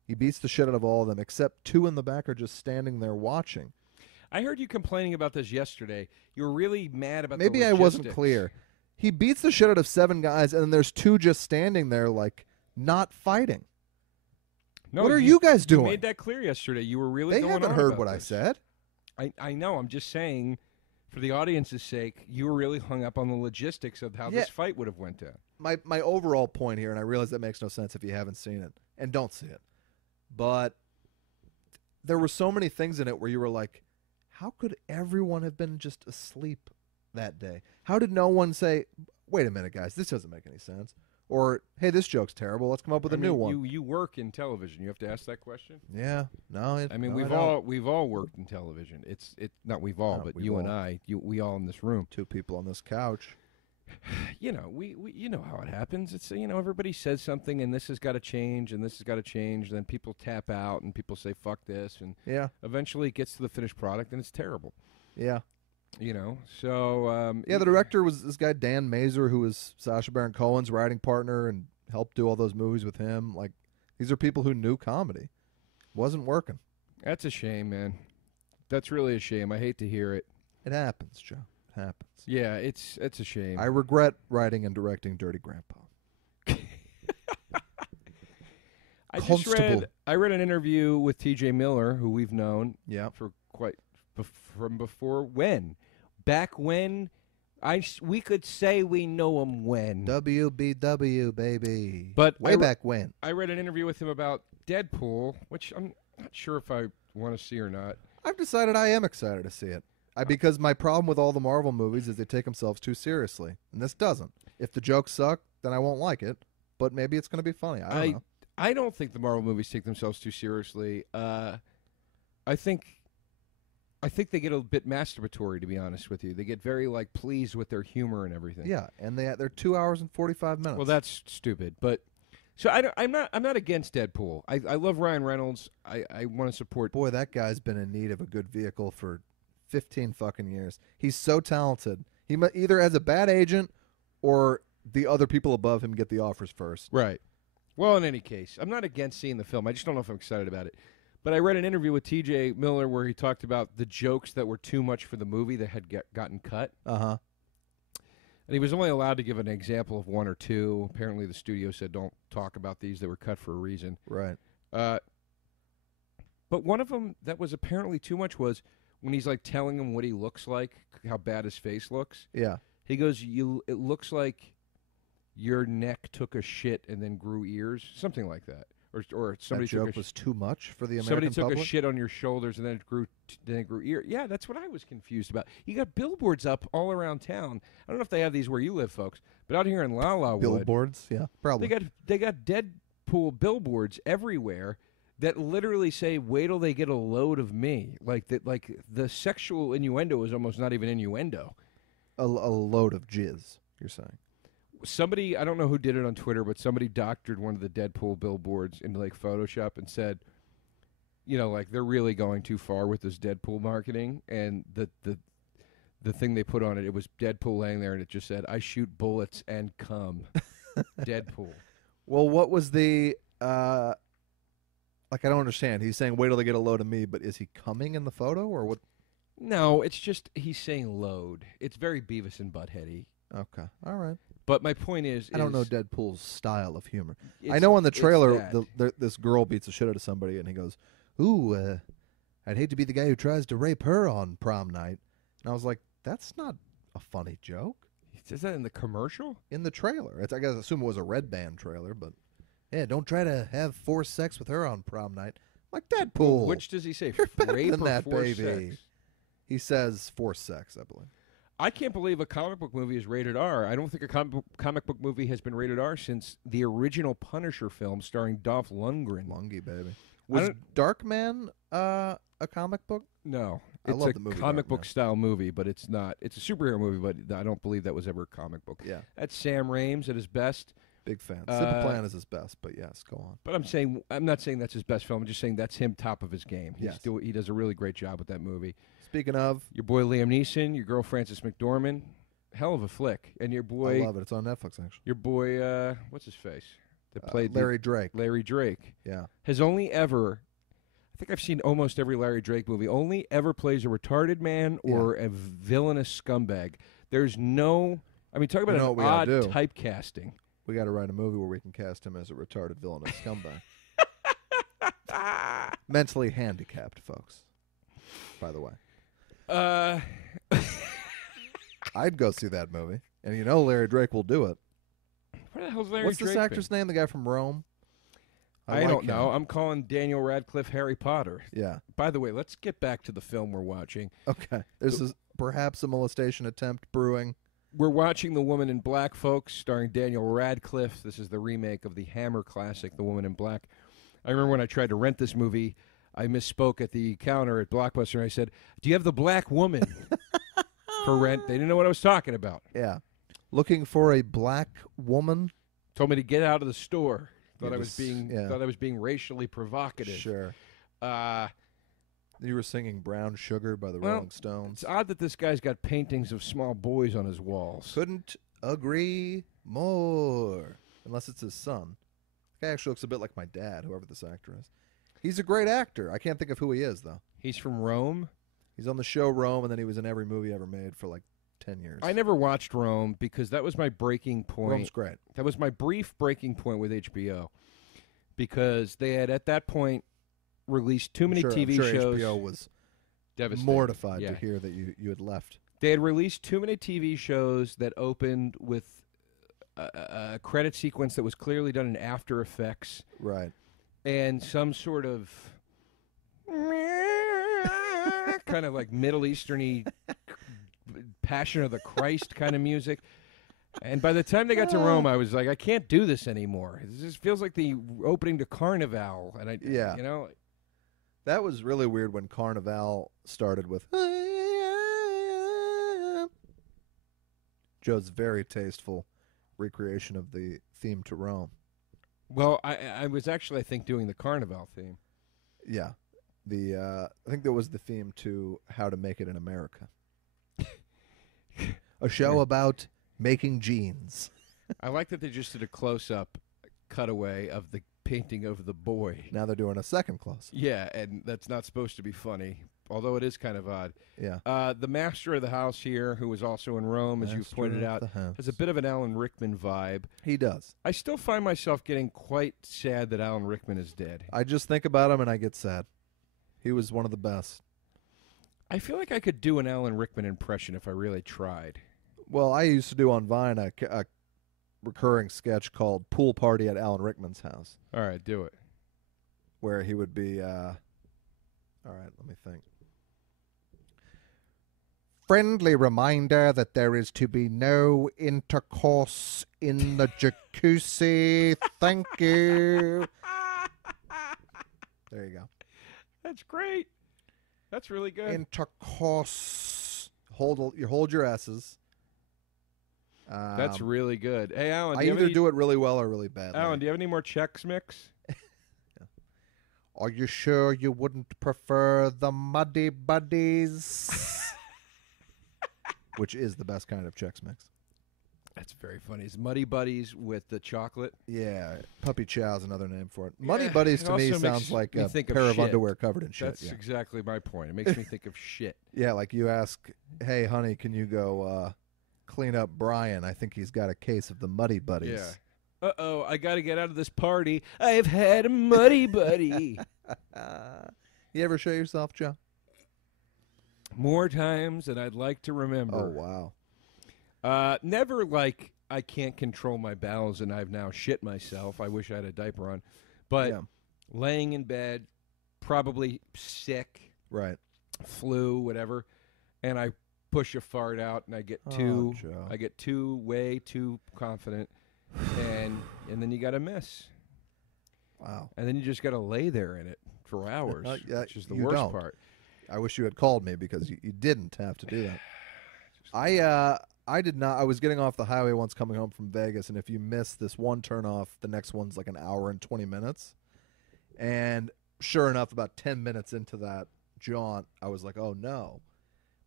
He beats the shit out of all of them, except 2 in the back are just standing there watching. I heard you complaining about this yesterday. You were really mad about Maybe the I wasn't clear. He beats the shit out of 7 guys, and then there's 2 just standing there, like, not fighting. No, what are you guys doing? You made that clear yesterday. You were really They haven't heard what I said. I know. I'm just saying, for the audience's sake, you were really hung up on the logistics of how this fight would have went down. My overall point here, and I realize that makes no sense if you haven't seen it, and don't see it, but there were so many things in it where you were like, how could everyone have been just asleep that day? How did no one say, wait a minute, guys, this doesn't make any sense? Or, hey, this joke's terrible. Let's come up with a new one. You work in television. You have to ask that question. Yeah, no. We've all worked in television. It's not we've all, but you and I, we all in this room. 2 people on this couch. We you know how it happens. It's everybody says something and this has got to change and this has got to change. And then people tap out and people say fuck this and eventually it gets to the finished product and it's terrible. Yeah. So the director was this guy Dan Mazer, who was Sacha Baron Cohen's writing partner and helped do all those movies with him. Like, these are people who knew comedy. Wasn't working. That's a shame, man. That's really a shame. I hate to hear it. It happens, Joe. It happens. Yeah, it's a shame. I regret writing and directing Dirty Grandpa. I read an interview with T.J. Miller, who we've known for from before when? Back when we could say we know him when. WBW, baby. But way back when. I read an interview with him about Deadpool, which I'm not sure if I want to see or not. I've decided I am excited to see it. Because my problem with all the Marvel movies is they take themselves too seriously. And this doesn't. If the jokes suck, then I won't like it. But maybe it's going to be funny. I don't know. I don't think the Marvel movies take themselves too seriously. I think they get a bit masturbatory, to be honest with you. They get very pleased with their humor and everything. Yeah, and they're 2 hours and 45 minutes. Well, that's stupid. But so I'm not against Deadpool. I love Ryan Reynolds. I want to support. Boy, that guy's been in need of a good vehicle for 15 fucking years. He's so talented. He either has a bad agent or the other people above him get the offers first. Right. Well, in any case, I'm not against seeing the film. I just don't know if I'm excited about it. But I read an interview with T.J. Miller where he talked about the jokes that were too much for the movie that had gotten cut. Uh-huh. And he was only allowed to give an example of one or two. Apparently the studio said, don't talk about these. They were cut for a reason. Right. But one of them that was apparently too much was when he's telling him what he looks like, how bad his face looks. Yeah. He goes, it looks like your neck took a shit and then grew ears, something like that. Or somebody that joke was too much for the American somebody took public? a shit on your shoulders and then it grew ear. Yeah, that's what I was confused about. You got billboards up all around town. I don't know if they have these where you live, folks, but out here in La La Wood, billboards, yeah, probably. They got Deadpool billboards everywhere that literally say, "Wait till they get a load of me." Like the sexual innuendo is almost not even innuendo. A load of jizz, you're saying. Somebody, I don't know who did it on Twitter, but somebody doctored one of the Deadpool billboards into Photoshop and said, they're really going too far with this Deadpool marketing. And the thing they put on it was Deadpool laying there, and it just said, "I shoot bullets and cum." Deadpool. Well, what was the I don't understand. He's saying, "Wait till they get a load of me," but is he coming in the photo or what? No, it's just he's saying load. It's very Beavis and Buttheady. Okay, all right. But my point is, I don't know Deadpool's style of humor. I know in the trailer, this girl beats the shit out of somebody, and he goes, "Ooh, I'd hate to be the guy who tries to rape her on prom night." And I was like, that's not a funny joke. He says that in the commercial? In the trailer. I guess assume it was a Red Band trailer, but yeah, don't try to have forced sex with her on prom night. Like Deadpool. Which does he say? You're better rape than or that, forced baby. sex? He says forced sex, I believe. I can't believe a comic book movie is rated R. I don't think a comic book movie has been rated R since the original Punisher film starring Dolph Lundgren. Lungy, baby. Was Darkman a comic book? No. I It's love a the movie comic Darkman. book style movie, but it's not. It's a superhero movie, but I don't believe that was ever a comic book. Yeah. That's Sam Raimi at his best. Big fan. Simple Plan is his best, but yes, go on. But I'm not saying that's his best film. I'm just saying that's him top of his game. Yes. He does a really great job with that movie. Speaking of, Your boy Liam Neeson, your girl Frances McDormand, hell of a flick. And your boy, I love it. It's on Netflix, actually. your boy, what's his face? That played Larry Drake. Larry Drake. Yeah. Has only ever, I think I've seen almost every Larry Drake movie, only ever plays a retarded man or a villainous scumbag. There's no, talk about an odd typecasting. We got to write a movie where we can cast him as a retarded villainous scumbag. Mentally handicapped, folks, by the way. I'd go see that movie. And Larry Drake will do it. Where the hell's Larry What's Drake this actor's name? The guy from Rome? I don't know. I'm calling Daniel Radcliffe Harry Potter. Yeah. By the way, let's get back to the film we're watching. Okay. There's perhaps a molestation attempt brewing. We're watching The Woman in Black, folks, starring Daniel Radcliffe. This is the remake of the Hammer classic, The Woman in Black. I remember when I tried to rent this movie, I misspoke at the counter at Blockbuster, and I said, "Do you have the black woman for rent?" They didn't know what I was talking about. Yeah. Looking for a black woman? Told me to get out of the store. Thought You I was being racially provocative. Sure. You were singing Brown Sugar by the Rolling Stones. It's odd that this guy's got paintings of small boys on his walls. Couldn't agree more. Unless it's his son. The guy actually looks a bit like my dad, whoever this actor is. He's a great actor. I can't think of who he is, though. He's from Rome? He's on the show Rome, and then he was in every movie ever made for 10 years. I never watched Rome because that was my breaking point. Rome's great. That was my brief breaking point with HBO. Because they had, at that point, released too many TV shows. HBO was devastated. mortified to hear that you had left. They had released too many TV shows that opened with a credit sequence that was clearly done in After Effects. Right. And some sort of kind of Middle Eastern-y Passion of the Christ kind of music. And by the time they got to Rome, I was like, I can't do this anymore. It just feels like the opening to Carnival. And Yeah. you know, That was really weird when Carnival started with Joe's very tasteful recreation of the theme to Rome. well, I was actually, I think, doing the Carnival theme. Yeah. I think that was the theme to How to Make It in America. A show about making jeans. I like that they just did a close-up cutaway of the painting of the boy. Now they're doing a second close. Yeah, and that's not supposed to be funny, although it is kind of odd. Yeah. The master of the house here, who was also in Rome, as you pointed out, has a bit of an Alan Rickman vibe. He does. I still find myself getting quite sad that Alan Rickman is dead. I just think about him and I get sad. He was one of the best. I feel like I could do an Alan Rickman impression if I really tried. Well, I used to do on Vine a recurring sketch called Pool Party at Alan Rickman's House. All right, do it. Where he would be, all right, let me think. Friendly reminder that there is to be no intercourse in the jacuzzi. Thank you. There you go. That's great. That's really good. Intercourse. Hold your S's. That's really good. Hey, Alan, I either do it really well or really badly. Alan, do you have any more Chex Mix? Are you sure you wouldn't prefer the Muddy Buddies? Which is the best kind of Chex Mix. That's very funny. It's Muddy Buddies with the chocolate. Yeah, Puppy Chow is another name for it. Muddy Buddies to me sounds like a pair of underwear covered in shit. That's exactly my point. It makes me think of shit. Yeah, like you ask, hey, honey, can you go clean up Brian? I think he's got a case of the Muddy Buddies. Yeah. Uh-oh, I got to get out of this party. I've had a Muddy Buddy. You ever show yourself, Joe? More times than I'd like to remember. Oh, wow. Never like I can't control my bowels and I've now shit myself. I wish I had a diaper on. But laying in bed, probably sick. Right. Flu, whatever. And I push a fart out and I get way too confident. And then you got to miss. Wow. And then you just got to lay there in it for hours, which is the worst part. I wish you had called me because you didn't have to do that. I did not. I was getting off the highway once coming home from Vegas, and if you miss this one turnoff, the next one's like an hour and 20 minutes. And sure enough, about 10 minutes into that jaunt, I was like, oh, no.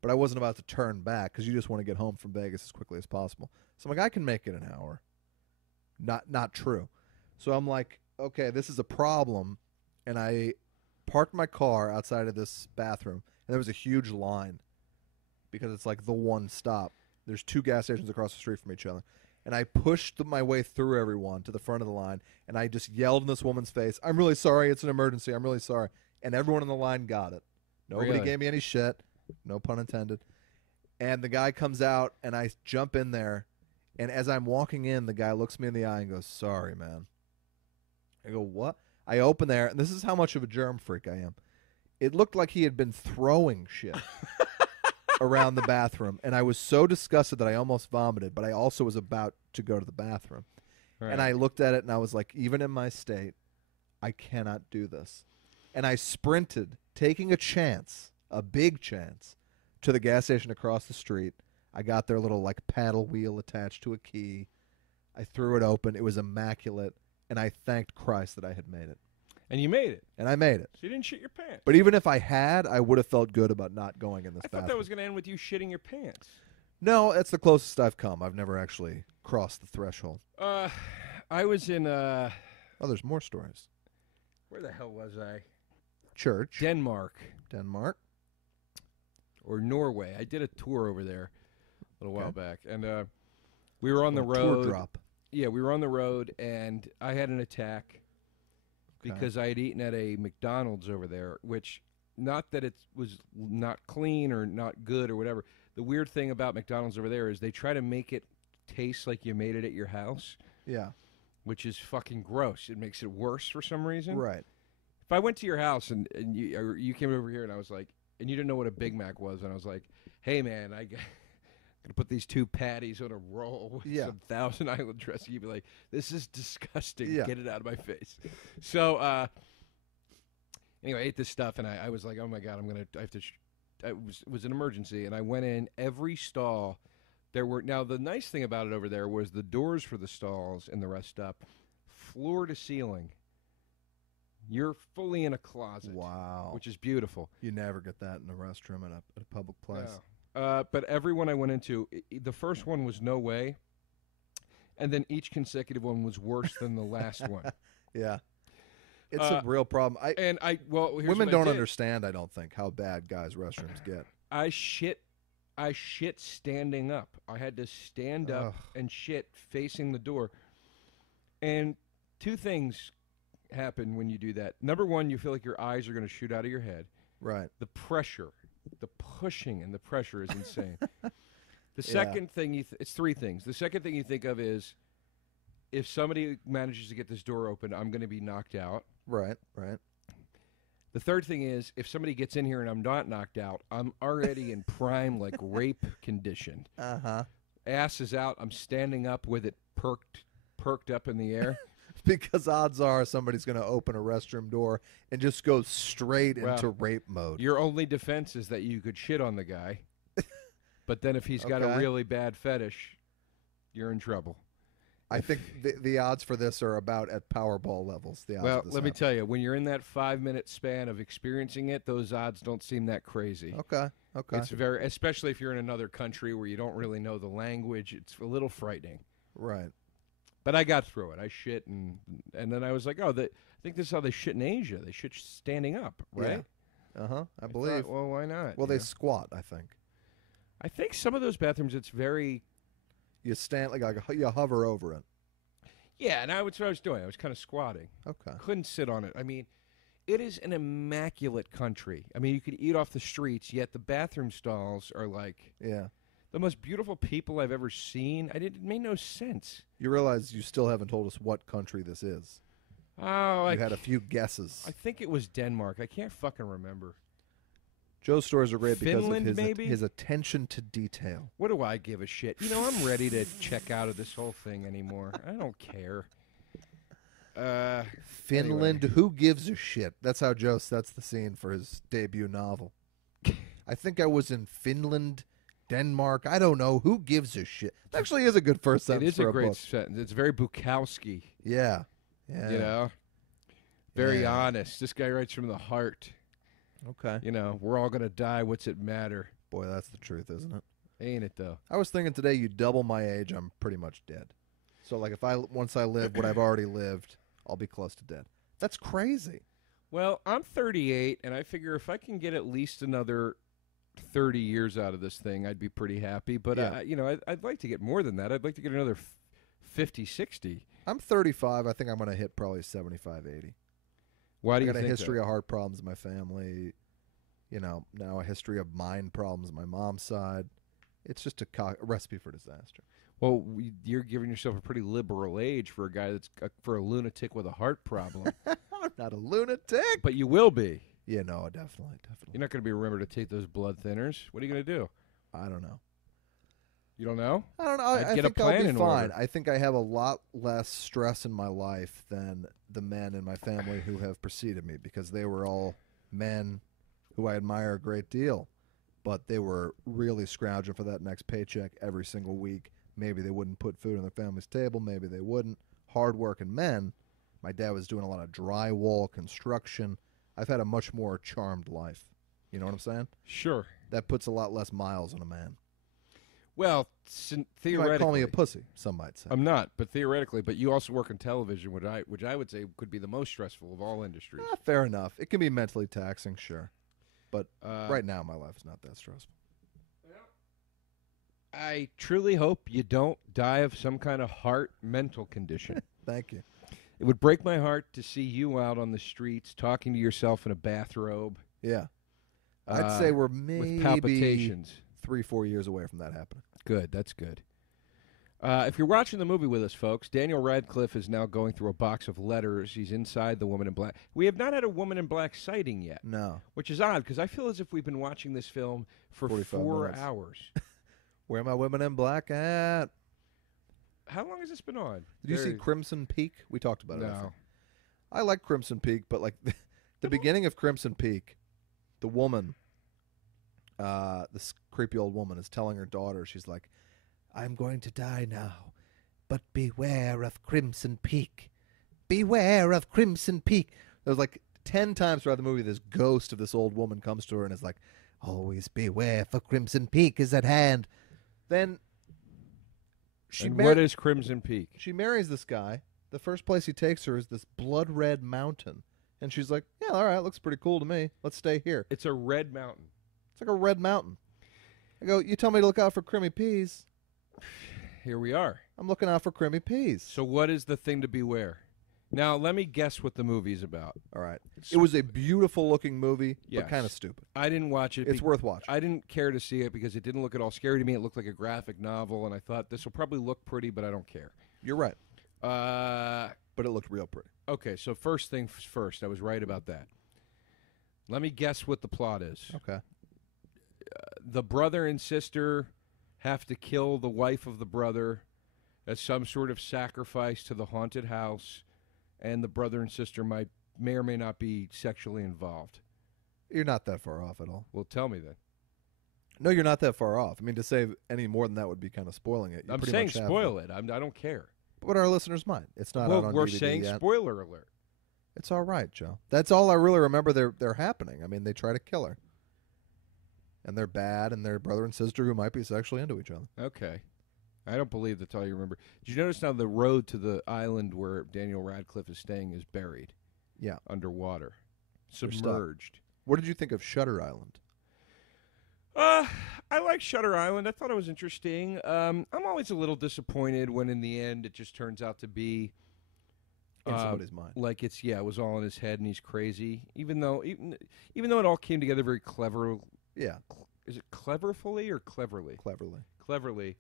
But I wasn't about to turn back because you just want to get home from Vegas as quickly as possible. So I'm like, I can make it an hour. Not true. So I'm like, okay, this is a problem. And I parked my car outside of this bathroom, and there was a huge line because it's like the one stop. There's two gas stations across the street from each other. And I pushed my way through everyone to the front of the line, and I just yelled in this woman's face, I'm really sorry, it's an emergency, I'm really sorry. And everyone in the line got it. Nobody gave me any shit, no pun intended. And the guy comes out, and I jump in there, and as I'm walking in, the guy looks me in the eye and goes, sorry, man. I go, what? I open there, and this is how much of a germ freak I am. It looked like he had been throwing shit around the bathroom, and I was so disgusted that I almost vomited, but I also was about to go to the bathroom. Right. And I looked at it, and I was like, even in my state, I cannot do this. And I sprinted, taking a chance, a big chance, to the gas station across the street. I got their little like paddle wheel attached to a key. I threw it open. It was immaculate, and I thanked Christ that I had made it. And you made it. And I made it. So you didn't shit your pants. But even if I had, I would have felt good about not going in this bathroom. I thought that was going to end with you shitting your pants. No, that's the closest I've come. I've never actually crossed the threshold. I was in Oh, there's more stories. Where the hell was I? Church. Denmark. Or Norway. I did a tour over there a little while back. And we were on the road. Tour drop. Yeah, we were on the road, and I had an attack because I had eaten at a McDonald's over there, which, not that it was not clean or not good or whatever. The weird thing about McDonald's over there is they try to make it taste like you made it at your house. Yeah. Which is fucking gross. It makes it worse for some reason. Right. If I went to your house and you came over here and I was like, and you didn't know what a Big Mac was, and I was like, hey, man, I gonna put these 2 patties on a roll with Yeah. some Thousand Island dressing. You'd be like, this is disgusting. Yeah. Get it out of my face. So anyway, I ate this stuff, and I was like, oh my God, I have to. It was an emergency, and I went in every stall. Now the nice thing about it over there was the doors for the stalls and the rest up, floor to ceiling. You're fully in a closet. Wow. Which is beautiful. You never get that in a restroom at a public place. No. But everyone I went into, the first one was no way, and then each consecutive one was worse than the last one. Yeah. It's a real problem. Here's women what don't I did. understand, I don't think, how bad guys' restrooms get. I shit standing up. I had to stand up and shit facing the door. And 2 things happen when you do that. Number one, you feel like your eyes are going to shoot out of your head. Right. The pressure, the pushing and the pressure is insane. The second thing, it's 3 things. The second thing you think of is, if somebody manages to get this door open, I'm going to be knocked out. Right, right. The third thing is, if somebody gets in here and I'm not knocked out, I'm already in prime, like, rape condition. Uh-huh. Ass is out. I'm standing up with it perked up in the air. Because odds are somebody's going to open a restroom door and just go straight into rape mode. Your only defense is that you could shit on the guy. But then if he's got a really bad fetish, you're in trouble. I think the odds for this are about at Powerball levels. Let me tell you, when you're in that 5-minute span of experiencing it, those odds don't seem that crazy. Okay. It's especially if you're in another country where you don't really know the language, it's a little frightening. Right. But I got through it. I shit, and then I was like, I think this is how they shit in Asia. They shit standing up, right? Yeah. Uh-huh. I believe. Thought, well, why not? Well, they squat, I think. I think some of those bathrooms, it's very... You stand, you hover over it. Yeah, and that's what I was doing. I was kind of squatting. Okay. Couldn't sit on it. I mean, it is an immaculate country. I mean, you could eat off the streets, yet the bathroom stalls are like... Yeah. The most beautiful people I've ever seen. It made no sense. You realize you still haven't told us what country this is. Oh, you had a few guesses. I think it was Denmark. I can't fucking remember. Joe's stories are great Finland, because of maybe? his attention to detail. What do I give a shit? You know, I'm ready to check out of this whole thing anymore. I don't care. Finland, anyway. Who gives a shit? That's how Joe sets the scene for his debut novel. I think I was in Finland, Denmark. I don't know. Who gives a shit? It actually is a good first sentence. It is for a great book. sentence. It's very Bukowski. Yeah. Yeah. You know? Very honest. This guy writes from the heart. Okay. You know, we're all going to die. What's it matter? Boy, that's the truth, isn't it? Ain't it, though? I was thinking today, you double my age, I'm pretty much dead. So, like, once I live what I've already lived, I'll be close to dead. That's crazy. Well, I'm 38, and I figure if I can get at least another 30 years out of this thing, I'd be pretty happy. But, I'd like to get more than that. I'd like to get another 50, 60. I'm 35. I think I'm going to hit probably 75, 80. Why do you think I got a history that? of heart problems in my family. You know, now a history of mind problems on my mom's side. It's just a recipe for disaster. Well, you're giving yourself a pretty liberal age for a guy for a lunatic with a heart problem. I'm not a lunatic. But you will be. Yeah, no, definitely. You're not going to be remembered to take those blood thinners. What are you going to do? I don't know. You don't know? I don't know. I get a think I'll plan be in fine. order. I think I have a lot less stress in my life than the men in my family who have preceded me, because they were all men who I admire a great deal, but they were really scrounging for that next paycheck every single week. Maybe they wouldn't put food on their family's table. Maybe they wouldn't. Hard-working men. My dad was doing a lot of drywall, construction. I've had a much more charmed life. You know what I'm saying? Sure. That puts a lot less miles on a man. Well, You theoretically, might call me a pussy, some might say. I'm not, but theoretically. But you also work in television, which I would say could be the most stressful of all industries. Fair enough. It can be mentally taxing, sure. But right now, my life is not that stressful. I truly hope you don't die of some kind of heart mental condition. Thank you. It would break my heart to see you out on the streets talking to yourself in a bathrobe. Yeah. I'd say we're maybe with palpitations. 3-4 years away from that happening. Good. That's good. If you're watching the movie with us, folks, Daniel Radcliffe is now going through a box of letters. He's inside the Woman in Black. We have not had a Woman in Black sighting yet. No. Which is odd, because I feel as if we've been watching this film for 45 4 minutes. hours. Where my women in black at? How long has this been on? Did you see Crimson Peak? We talked about it. No. I like Crimson Peak, but like the beginning of Crimson Peak, the woman, this creepy old woman is telling her daughter, she's like, I'm going to die now, but beware of Crimson Peak. Beware of Crimson Peak. There's like 10 times throughout the movie this ghost of this old woman comes to her and is like, always beware, for Crimson Peak is at hand. Then what is Crimson Peak? She marries this guy. The first place he takes her is this blood red mountain. And she's like, yeah, all right, looks pretty cool to me. Let's stay here. It's a red mountain. It's like a red mountain. I go, you tell me to look out for Crimmy Peas. Here we are. I'm looking out for Crimmy Peas. So what is the thing to beware? Now, let me guess what the movie's about. All right. It was a beautiful-looking movie, but kind of stupid. I didn't watch it. It's worth watching. I didn't care to see it because it didn't look at all scary to me. It looked like a graphic novel, and I thought this will probably look pretty, but I don't care. You're right. But it looked real pretty. Okay, so first thing first. I was right about that. Let me guess what the plot is. Okay. The brother and sister have to kill the wife of the brother as some sort of sacrifice to the haunted house, and the brother and sister may or may not be sexually involved. You're not that far off at all. Well, tell me then. No, you're not that far off. I mean, to say any more than that would be kind of spoiling it. I'm saying spoil it. I don't care. But our listeners might. It's not out on we're DVD saying yet. Spoiler alert. It's all right, Joe. That's all I really remember they're happening. I mean, they try to kill her. And they're bad, and they're brother and sister who might be sexually into each other. Okay. I don't believe that's all you remember. Did you notice now the road to the island where Daniel Radcliffe is staying is buried? Yeah. Underwater. Submerged. What did you think of Shutter Island? I like Shutter Island. I thought it was interesting. I'm always a little disappointed when in the end it just turns out to be in somebody's mind. Like it was all in his head and he's crazy. Even though it all came together very clever. Yeah. Is it cleverfully or cleverly? Cleverly. Cleverly.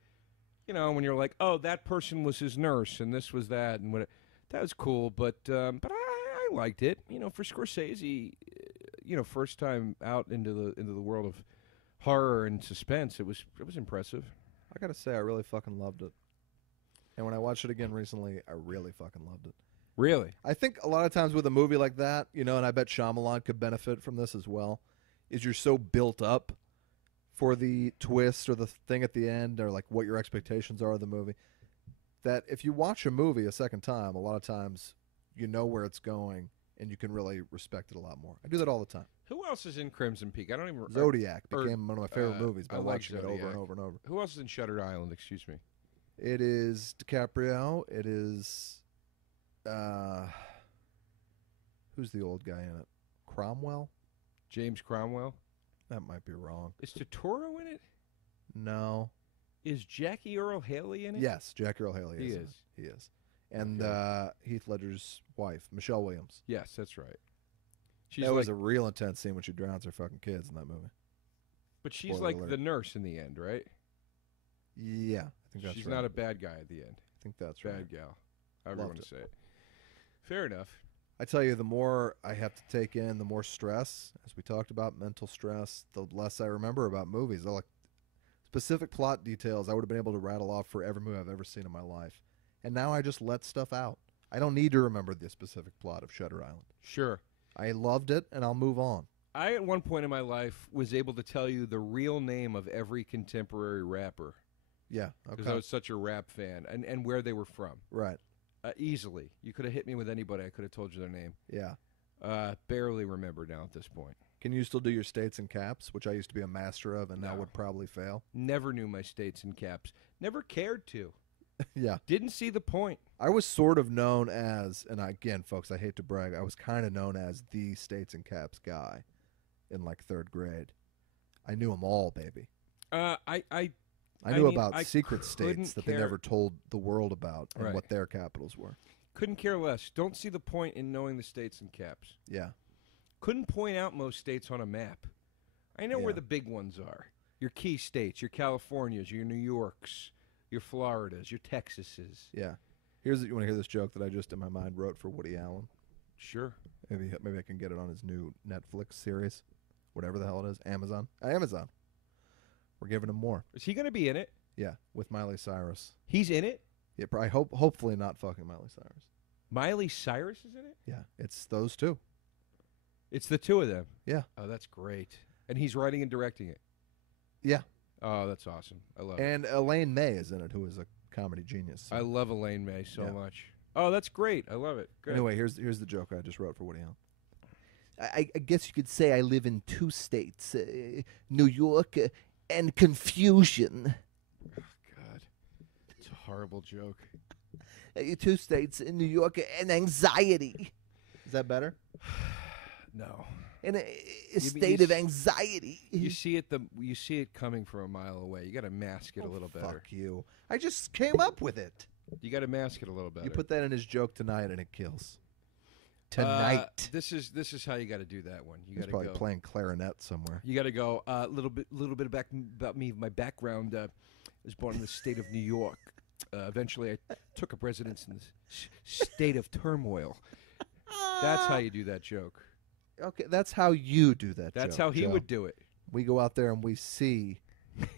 You know, when you're like, oh, that person was his nurse and this was that and that was cool, but I liked it. You know, for Scorsese, first time out into the world of horror and suspense, it was impressive. I gotta say, I really fucking loved it. And when I watched it again recently, I really fucking loved it. Really? I think a lot of times with a movie like that, and I bet Shyamalan could benefit from this as well, is you're so built up for the twist or the thing at the end or like what your expectations are of the movie, that if you watch a movie a second time, a lot of times you know where it's going and you can really respect it a lot more. I do that all the time. Who else is in Crimson Peak? I don't even. Zodiac became one of my favorite movies by watching Zodiac. it over and over and over. Who else is in Shutter Island? Excuse me. It is DiCaprio. It is, who's the old guy in it? Cromwell? James Cromwell? That might be wrong. Is Totoro in it? No. Is Jackie Earle Haley in it? Yes, Jackie Earle Haley He is. is. He is. And Heath Ledger's wife, Michelle Williams. Yes, that's right. That was a real intense scene when she drowns her fucking kids in that movie. But she's like the nurse in the end, right? Yeah, I think that's right. She's not a bad guy at the end. I think that's right. Bad gal. However you want to say it. Fair enough. I tell you, the more I have to take in, the more stress, as we talked about, mental stress, the less I remember about movies. Like specific plot details I would have been able to rattle off for every movie I've ever seen in my life. And now I just let stuff out. I don't need to remember the specific plot of Shutter Island. Sure. I loved it, and I'll move on. I, at one point in my life, was able to tell you the real name of every contemporary rapper. Yeah, okay. Because I was such a rap fan, and where they were from. Right. Easily. You could have hit me with anybody. I could have told you their name. Yeah. Barely remember now at this point. Can you still do your states and caps, which I used to be a master of and now would probably fail? Never knew my states and caps. Never cared to. Yeah. Didn't see the point. I was sort of known as, and again, folks, I hate to brag, I was kind of known as the states and caps guy in like third grade. I knew them all, baby. I knew about secret states that they never told the world about and what their capitals were. Couldn't care less. Don't see the point in knowing the states and caps. Yeah. Couldn't point out most states on a map. I know where the big ones are. Your key states, your Californias, your New Yorks, your Floridas, your Texases. Yeah. You want to hear this joke that I just in my mind wrote for Woody Allen? Sure. Maybe I can get it on his new Netflix series, whatever the hell it is. Amazon. We're giving him more. Is he going to be in it? Yeah, with Miley Cyrus. He's in it? Yeah, I hopefully not fucking Miley Cyrus. Miley Cyrus is in it? Yeah, it's those two. It's the two of them? Yeah. Oh, that's great. And he's writing and directing it? Yeah. Oh, that's awesome. I love it. And Elaine May is in it, who is a comedy genius. I love Elaine May so much. Oh, that's great. I love it. Good. Anyway, here's the joke I just wrote for Woody Allen. I guess you could say I live in two states, New York and confusion. Oh, God. It's a horrible joke. 2 states in New York and anxiety. Is that better? No. In a state of anxiety. You see it coming from a mile away. You got to mask it a little better. Fuck you. I just came up with it. You got to mask it a little better. You put that in his joke tonight and it kills. Tonight. This is how you got to do that one. You got He's to probably go playing clarinet somewhere. You got to go a little bit about me. My background was born in the state of New York. Eventually, I took up residence in the state of turmoil. That's how you do that joke. Okay, that's how you do that. That's joke, how he Joe. would do it. We go out there and we see.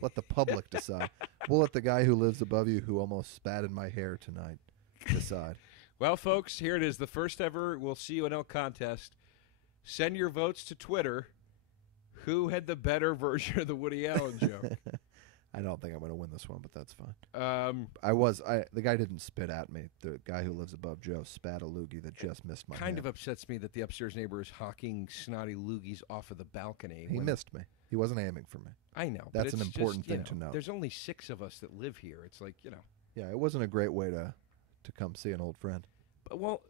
Let the public decide. We'll let the guy who lives above you, who almost spat in my hair tonight, decide. Well, folks, here it is. The first ever We'll See You in Hell contest. Send your votes to Twitter. Who had the better version of the Woody Allen joke? I don't think I'm going to win this one, but that's fine. The guy didn't spit at me. The guy who lives above Joe spat a loogie that just missed my Kind hand. of upsets me that the upstairs neighbor is hawking snotty loogies off of the balcony. He missed me. He wasn't aiming for me. I know. That's but an it's important just, thing to know. There's only 6 of us that live here. It's like, Yeah, it wasn't a great way to come see an old friend. But, well,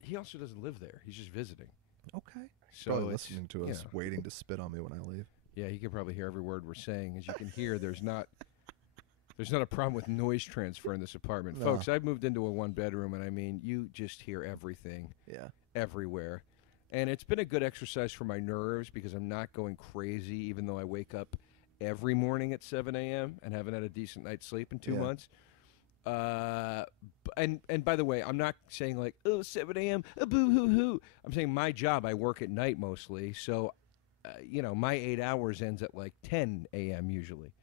he also doesn't live there. He's just visiting. Okay. So Probably it's, listening to us, waiting to spit on me when I leave. Yeah, he can probably hear every word we're saying. As you can hear, there's not a problem with noise transfer in this apartment. No. Folks, I've moved into a 1-bedroom, and I mean, you just hear everything. Yeah. Everywhere. And it's been a good exercise for my nerves because I'm not going crazy, even though I wake up every morning at 7 a.m. and haven't had a decent night's sleep in 2 months. And by the way, I'm not saying like, 7 a.m., boo-hoo-hoo. I'm saying my job, I work at night mostly, so, my 8 hours ends at like 10 a.m. usually.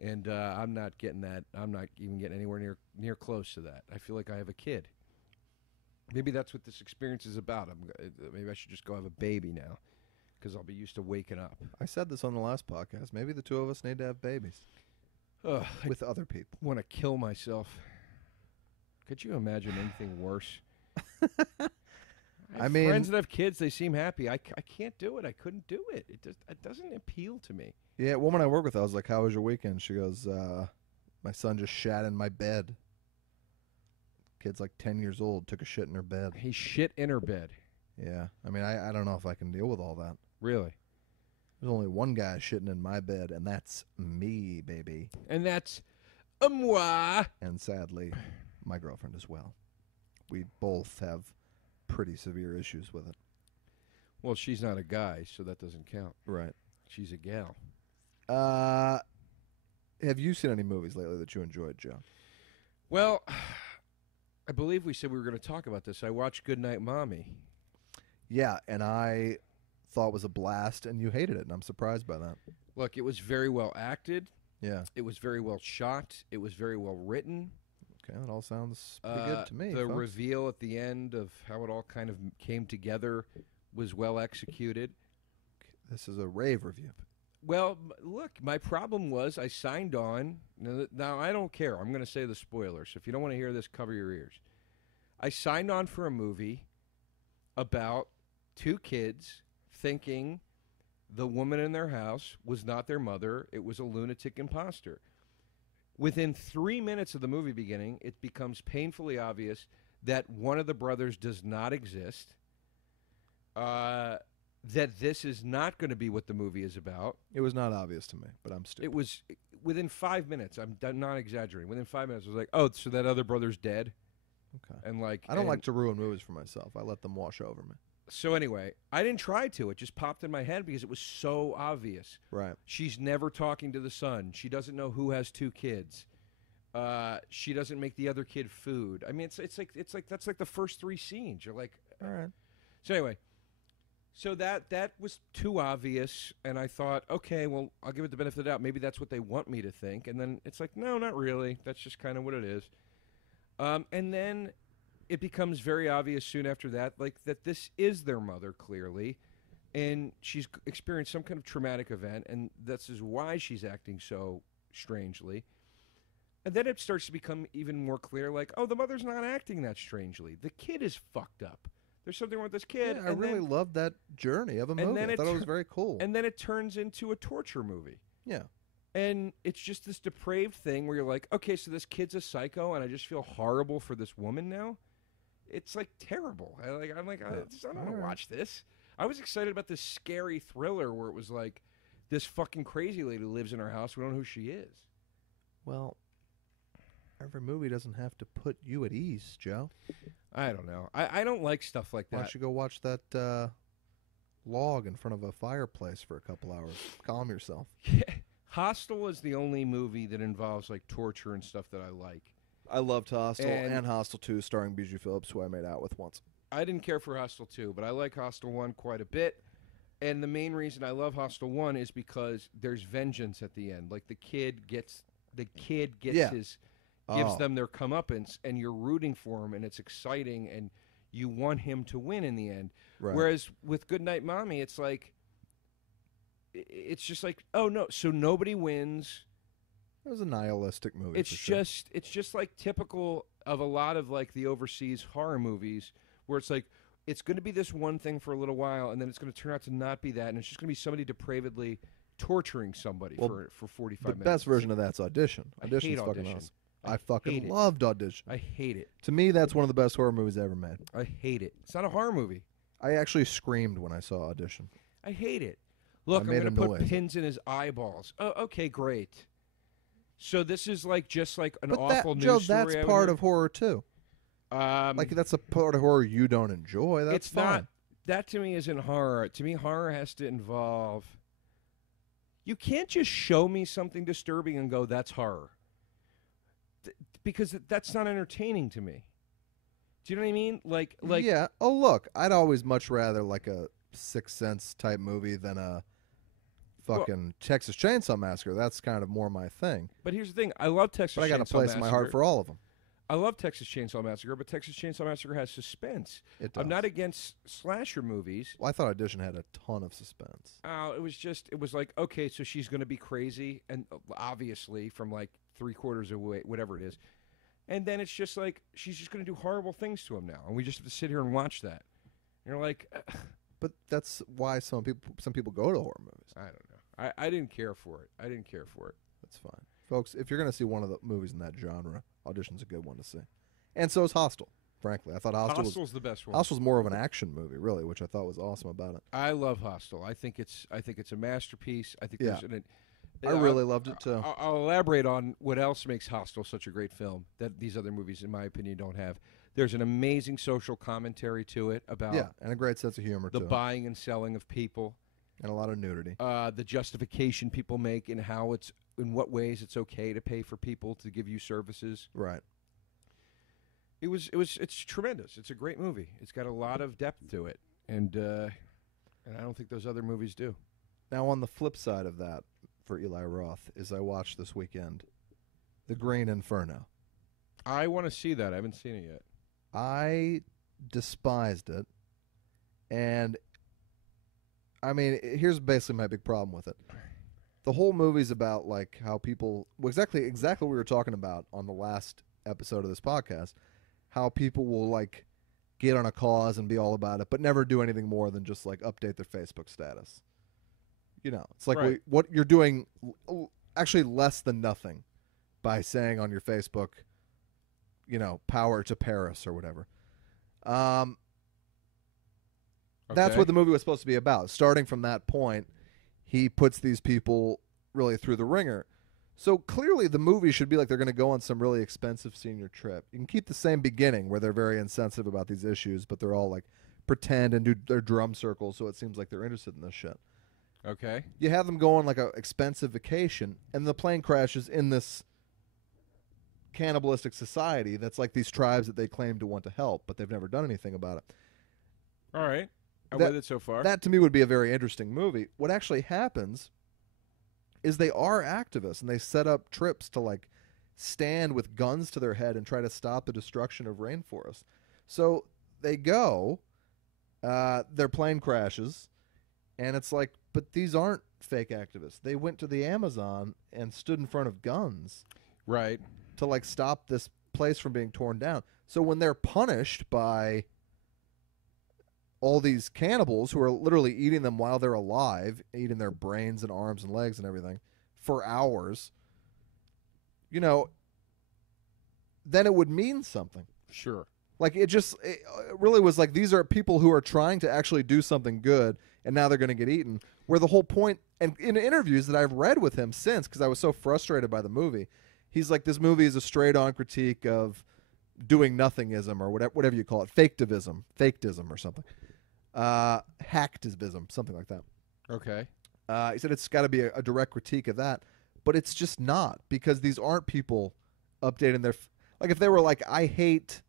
And I'm not getting that. I'm not even getting anywhere near close to that. I feel like I have a kid. Maybe that's what this experience is about. Maybe I should just go have a baby now because I'll be used to waking up. I said this on the last podcast. Maybe the two of us need to have babies. With other people. I want to kill myself. Could you imagine anything worse? I have friends that have kids, they seem happy. I can't do it. I couldn't do it. It doesn't appeal to me. Yeah, a woman I work with, I was like, how was your weekend? She goes, my son just shat in my bed. Kid's like 10 years old, took a shit in her bed. He shit in her bed. Yeah. I mean, I don't know if I can deal with all that. Really? There's only one guy shitting in my bed, and that's me, baby. And that's moi. And sadly, my girlfriend as well. We both have pretty severe issues with it. Well, she's not a guy, so that doesn't count. Right. She's a gal. Have you seen any movies lately that you enjoyed, Joe? Well, I believe we said we were going to talk about this. I watched Goodnight Mommy. Yeah, and I thought it was a blast, and you hated it, and I'm surprised by that. Look, it was very well acted. Yeah. It was very well shot. It was very well written. Okay, that all sounds pretty good to me. The folks. reveal at the end of how it all kind of came together was well executed. This is a rave review. Well, look, my problem was I signed on. Now, I don't care. I'm going to say the spoilers. If you don't want to hear this, cover your ears. I signed on for a movie about 2 kids thinking the woman in their house was not their mother. It was a lunatic imposter. Within 3 minutes of the movie beginning, it becomes painfully obvious that one of the brothers does not exist, that this is not going to be what the movie is about. It was not obvious to me, but I'm stupid. It was within 5 minutes. I'm not exaggerating. Within 5 minutes, I was like, "Oh, so that other brother's dead." Okay. And like, I don't like to ruin movies for myself. I let them wash over me. So anyway, I didn't try to. It just popped in my head because it was so obvious. Right. She's never talking to the son. She doesn't know who has 2 kids. She doesn't make the other kid food. I mean, it's like that's like the first 3 scenes. You're like, all right. So anyway. So that was too obvious, and I thought, okay, well, I'll give it the benefit of the doubt. Maybe that's what they want me to think. And then it's like, no, not really. That's just kind of what it is. And then it becomes very obvious soon after that, like, that this is their mother, clearly, and she's experienced some kind of traumatic event, and this is why she's acting so strangely. And then it starts to become even more clear, like, oh, the mother's not acting that strangely. The kid is fucked up. There's something wrong with this kid. Yeah, I really loved that journey of a movie. I thought it was very cool. And then it turns into a torture movie. Yeah. And it's just this depraved thing where you're like, okay, so this kid's a psycho, and I just feel horrible for this woman now. It's like terrible. I'm like, I don't want to watch this. I was excited about this scary thriller where it was like, this fucking crazy lady lives in our house. We don't know who she is. Well, every movie doesn't have to put you at ease, Joe. I don't know. I don't like stuff like that. Why don't you go watch that log in front of a fireplace for a couple hours? Calm yourself. Hostel is the only movie that involves like torture and stuff that I like. I loved Hostel and Hostel 2 starring Bijou Phillips, who I made out with once. I didn't care for Hostel 2, but I like Hostel 1 quite a bit. And the main reason I love Hostel 1 is because there's vengeance at the end. Like the kid gets gives them their comeuppance, and you're rooting for him, and it's exciting, and you want him to win in the end. Right. Whereas with Goodnight Mommy, it's like, it's just like, oh no, so nobody wins. It was a nihilistic movie. It's just like typical of a lot of like the overseas horror movies, where it's like, it's going to be this one thing for a little while, and then it's going to turn out to not be that, and it's just going to be somebody depravedly torturing somebody for 45 minutes. The best version of that's Audition. Audition's fucking awesome. I fucking loved Audition. I hate it. To me, that's one of the best horror movies ever made. I hate it. It's not a horror movie. I actually screamed when I saw Audition. I hate it. Look, I'm going to put pins in his eyeballs. Oh, okay, great. So this is like just like an awful news story. Joe, that's part of horror too. Like that's a part of horror you don't enjoy. That's it's fine. Not. That to me isn't horror. To me, horror has to involve. You can't just show me something disturbing and go, "That's horror," because that's not entertaining to me. Do you know what I mean? Like yeah. Oh, look, I'd always much rather like a Sixth Sense type movie than a fucking Texas Chainsaw Massacre. That's kind of more my thing. But here's the thing: I love Texas Chainsaw Massacre. But I got a place in my heart for all of them. I love Texas Chainsaw Massacre, but Texas Chainsaw Massacre has suspense. It does. I'm not against slasher movies. Well, I thought Audition had a ton of suspense. Oh, it was like, okay, so she's going to be crazy, and obviously from like 3/4 away, whatever it is. And then it's just like, she's just going to do horrible things to him now, and we just have to sit here and watch that. And you're like... But that's why some people go to horror movies. I don't know. I didn't care for it. That's fine. Folks, if you're going to see one of the movies in that genre, Audition's a good one to see. And so is Hostel, frankly. I thought Hostel's the best one. Hostel's more of an action movie, really, which I thought was awesome about it. I love Hostel. I think it's a masterpiece. I think I really loved it too. I'll elaborate on what else makes Hostel such a great film that these other movies, in my opinion, don't have. There's an amazing social commentary to it about and a great sense of humor the buying and selling of people, and a lot of nudity. The justification people make in what ways it's okay to pay for people to give you services. Right. It's tremendous. It's a great movie. It's got a lot of depth to it, and I don't think those other movies do. Now, on the flip side of that, for Eli Roth, is I watched this weekend The Green Inferno. I want to see that. I haven't seen it yet. I despised it, and I mean, here's basically my big problem with it. The whole movie's about like how people exactly what we were talking about on the last episode of this podcast, how people will like get on a cause and be all about it, but never do anything more than just like update their Facebook status. You know, it's like what you're doing, actually less than nothing, by saying on your Facebook, you know, power to Paris or whatever. That's what the movie was supposed to be about. Starting from that point, he puts these people really through the ringer. So clearly the movie should be like they're going to go on some really expensive senior trip. You can keep the same beginning where they're very insensitive about these issues, but they're all like pretend and do their drum circles, so it seems like they're interested in this shit. Okay. You have them go on like an expensive vacation, and the plane crashes in this cannibalistic society that's like these tribes that they claim to want to help, but they've never done anything about it. All right. I'm with it so far. That to me would be a very interesting movie. What actually happens is they are activists and they set up trips to like stand with guns to their head and try to stop the destruction of rainforests. So they go, their plane crashes, and it's like, but these aren't fake activists. They went to the Amazon and stood in front of guns, right, to like stop this place from being torn down. So when they're punished by all these cannibals who are literally eating them while they're alive, eating their brains and arms and legs and everything for hours, you know, then it would mean something. Sure. Like it really was like, these are people who are trying to actually do something good, and now they're going to get eaten. Where the whole point, and in interviews that I've read with him since, because I was so frustrated by the movie, he's like, this movie is a straight-on critique of doing nothingism, or whatever you call it, fakedism or something. Hacktivism, something like that. Okay. He said it's got to be a direct critique of that, but it's just not, because these aren't people updating their... Like if they were like, I hate...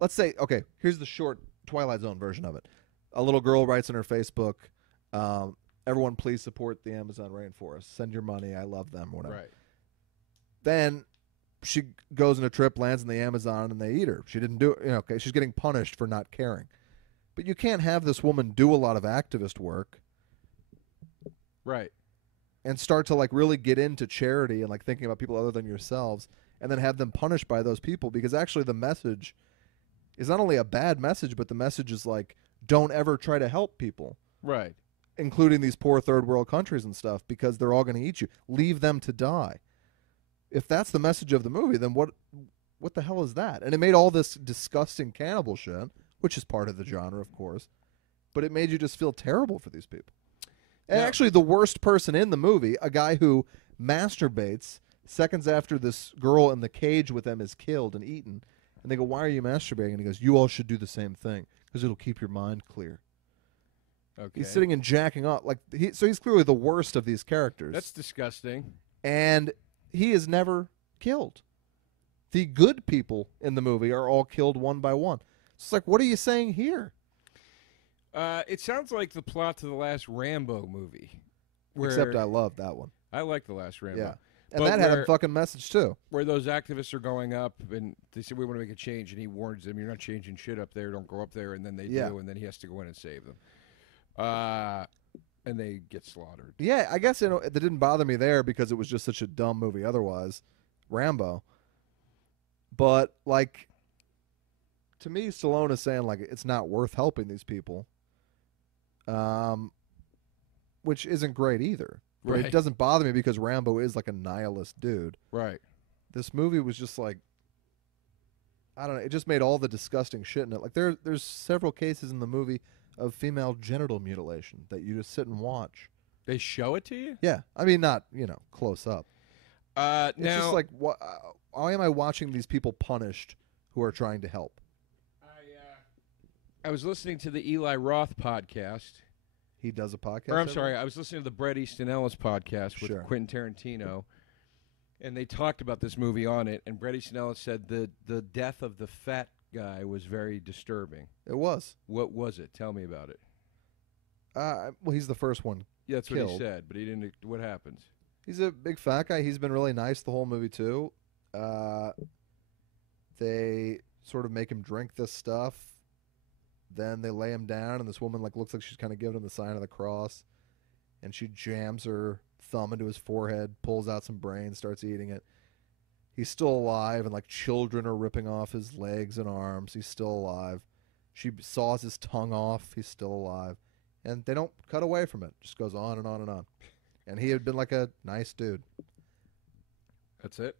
Let's say, okay, here's the short Twilight Zone version of it. A little girl writes on her Facebook, everyone please support the Amazon rainforest. Send your money. I love them, whatever. Right. Then she goes on a trip, lands in the Amazon, and they eat her. She didn't do it. Okay, she's getting punished for not caring. But you can't have this woman do a lot of activist work. Right. And start to like really get into charity and like thinking about people other than yourselves, and then have them punished by those people, because actually the message is not only a bad message, but the message is like, don't ever try to help people. Right. Including these poor third world countries and stuff, because they're all going to eat you. Leave them to die. If that's the message of the movie, then what the hell is that? And it made all this disgusting cannibal shit, which is part of the genre, of course, but it made you just feel terrible for these people. And actually, the worst person in the movie, a guy who masturbates seconds after this girl in the cage with them is killed and eaten, and they go, why are you masturbating? And he goes, you all should do the same thing, because it'll keep your mind clear. Okay. He's sitting and jacking off. So he's clearly the worst of these characters. That's disgusting. And he is never killed. The good people in the movie are all killed one by one. It's like, what are you saying here? It sounds like the plot to the last Rambo movie. Except I love that one. I like the last Rambo. Yeah. And that had a fucking message, too. Where those activists are going up, and they say, we want to make a change, and he warns them, you're not changing shit up there, don't go up there, and then they do, and then he has to go in and save them. And they get slaughtered. Yeah, I guess that didn't bother me there, because it was just such a dumb movie otherwise, Rambo. But, like, to me, Stallone is saying, like, it's not worth helping these people, which isn't great either. But right. It doesn't bother me because Rambo is like a nihilist dude. Right. This movie was just like, I don't know, it just made all the disgusting shit in it. Like there's several cases in the movie of female genital mutilation that you just sit and watch. They show it to you? Yeah. I mean, not, close up. It's now, just like, why am I watching these people punished who are trying to help? I was listening to the Eli Roth podcast. He does a podcast? Or I'm sorry, I was listening to the Bret Easton Ellis podcast with Sure. Quentin Tarantino, and they talked about this movie on it, and Bret Easton Ellis said the death of the fat guy was very disturbing. It was. What was it? Tell me about it. Well, he's the first one. Yeah, that's killed. what he said, but he didn't. What happens? He's a big fat guy. He's been really nice the whole movie, too. They sort of make him drink this stuff. Then they lay him down, and this woman looks like she's kind of giving him the sign of the cross, and she jams her thumb into his forehead, pulls out some brains, starts eating it. He's still alive, and children are ripping off his legs and arms. He's still alive. She saws his tongue off. He's still alive, and they don't cut away from it. Just goes on and on and on. And he had been like a nice dude. That's it.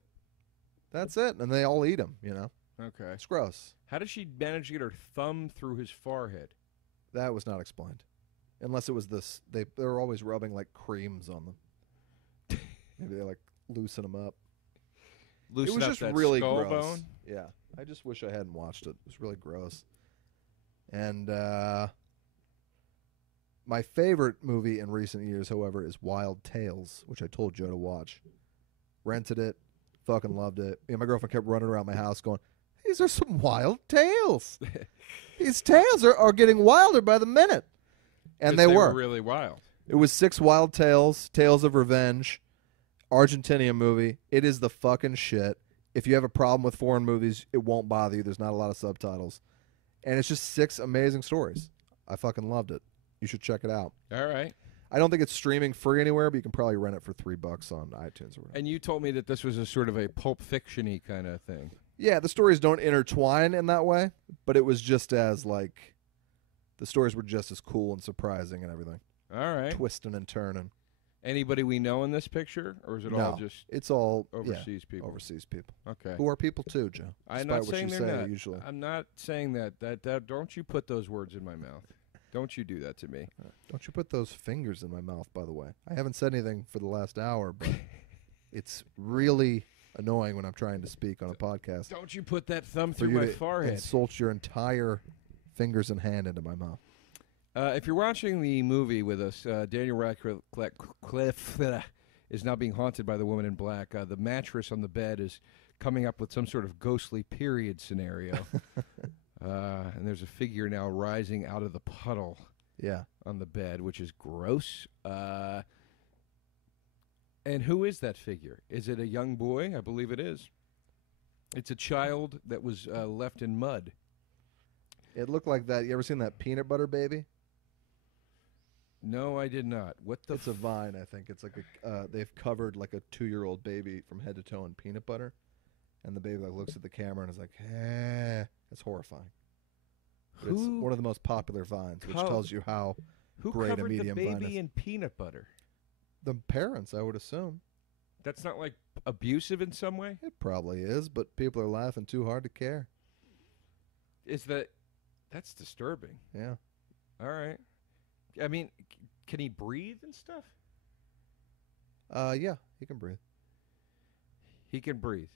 That's it, and they all eat him. Okay. It's gross. How did she manage to get her thumb through his forehead? That was not explained. Unless it was this. They were always rubbing creams on them. Maybe they loosen them up. Loosen it was up just that really skull gross. bone? Yeah. I just wish I hadn't watched it. It was really gross. And my favorite movie in recent years, however, is Wild Tales, which I told Joe to watch. Rented it. Fucking loved it. My girlfriend kept running around my house going, These are some wild tales. These tales are getting wilder by the minute. And they were really wild. It was 6 wild tales, tales of revenge, Argentinian movie. It is the fucking shit. If you have a problem with foreign movies, it won't bother you. There's not a lot of subtitles. And it's just 6 amazing stories. I fucking loved it. You should check it out. All right. I don't think it's streaming free anywhere, but you can probably rent it for $3 on iTunes or whatever. And you told me that this was a sort of a Pulp Fiction-y kind of thing. Yeah, the stories don't intertwine in that way, but it was just as, like, the stories were just as cool and surprising and everything. All right. Twisting and turning. Anybody we know in this picture, or is it all just it's all overseas people? Overseas people. Okay. Who are people too, Joe? I'm not saying they're not. Usually. I'm not saying that. That don't you put those words in my mouth. Don't you do that to me. Don't you put those fingers in my mouth, by the way. I haven't said anything for the last hour, but it's really annoying when I'm trying to speak on a podcast. Don't you put that thumb through my forehead. Insult your entire fingers and hand into my mouth. If you're watching the movie with us, Daniel Radcliffe is now being haunted by the woman in black. The mattress on the bed is coming up with some sort of ghostly period scenario. And there's a figure now rising out of the puddle on the bed, which is gross. And who is that figure? Is it a young boy? I believe it is. It's a child that was left in mud. It looked like that. You ever seen that Peanut Butter Baby? No, I did not. What the? It's a vine, I think. It's like they've covered like a 2-year-old baby from head to toe in peanut butter, and the baby like looks at the camera and is like, "Eh." It's horrifying. But it's one of the most popular vines, which tells you how great a medium vine is. Who covered the baby in peanut butter? The parents, I would assume. That's not like abusive in some way? It probably is, but people are laughing too hard to care. That's disturbing. Yeah. All right. I mean, can he breathe and stuff? Yeah, he can breathe. He can breathe.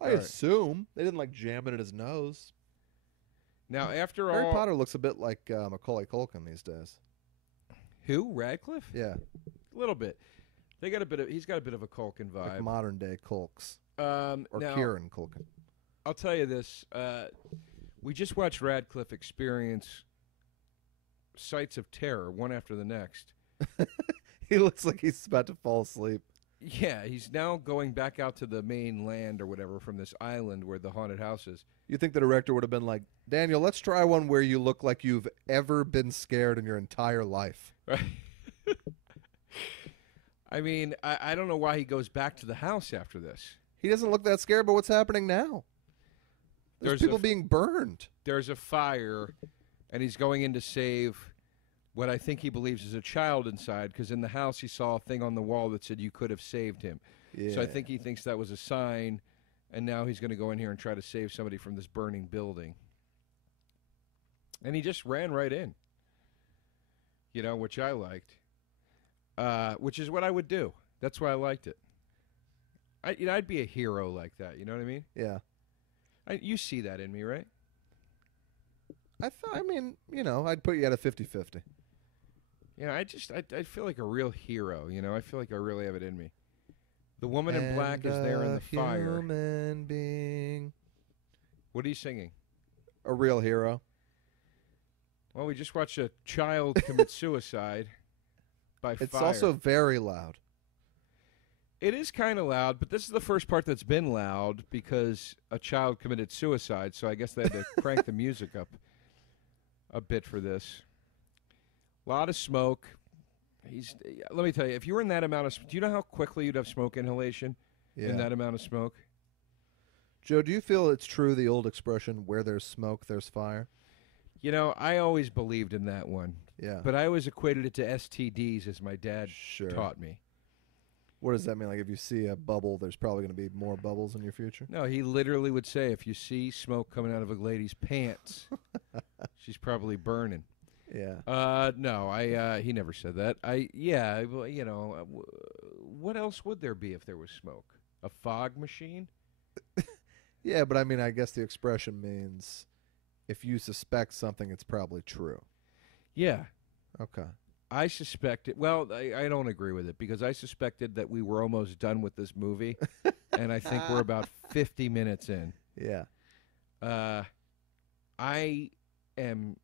I assume. They didn't like jam it in his nose. Now, after Harry Potter looks a bit like Macaulay Culkin these days. Who? Radcliffe? Yeah. A little bit. He's got a bit of a Culkin vibe. Like modern day Culks. Or now, Kieran Culkin. I'll tell you this. We just watched Radcliffe experience sights of terror, one after the next. He looks like he's about to fall asleep. Yeah, he's now going back out to the main land or whatever from this island where the haunted house is. You think the director would have been like, Daniel, let's try one where you look like you've ever been scared in your entire life. Right. I mean, I don't know why he goes back to the house after this. He doesn't look that scared, but what's happening now? There's people being burned. There's a fire, and he's going in to save what I think he believes is a child inside, because in the house he saw a thing on the wall that said you could have saved him. Yeah. So I think he thinks that was a sign, and now he's going to go in here and try to save somebody from this burning building. And he just ran right in, which I liked, which is what I would do. That's why I liked it. I'd be a hero like that, you know what I mean? Yeah. You see that in me, right? I'd put you at a 50-50. Yeah, I feel like a real hero, I feel like I really have it in me. The woman in black is there in the fire. Human being. What are you singing? A real hero. Well, we just watched a child commit suicide by fire. It's also very loud. It is kind of loud, but this is the first part that's been loud because a child committed suicide, so I guess they had to crank the music up a bit for this. A lot of smoke. Let me tell you, if you were in that amount of... Do you know how quickly you'd have smoke inhalation in that amount of smoke? Joe, do you feel it's true, the old expression, where there's smoke, there's fire? I always believed in that one. Yeah. But I always equated it to STDs, as my dad taught me. What does that mean? Like, if you see a bubble, there's probably going to be more bubbles in your future? No, he literally would say, if you see smoke coming out of a lady's pants, she's probably burning. Yeah. No, he never said that. What else would there be if there was smoke? A fog machine? Yeah, but I guess the expression means if you suspect something, it's probably true. Yeah. Okay. I suspected. Well, I don't agree with it because I suspected that we were almost done with this movie, and I think we're about 50 minutes in. Yeah. I am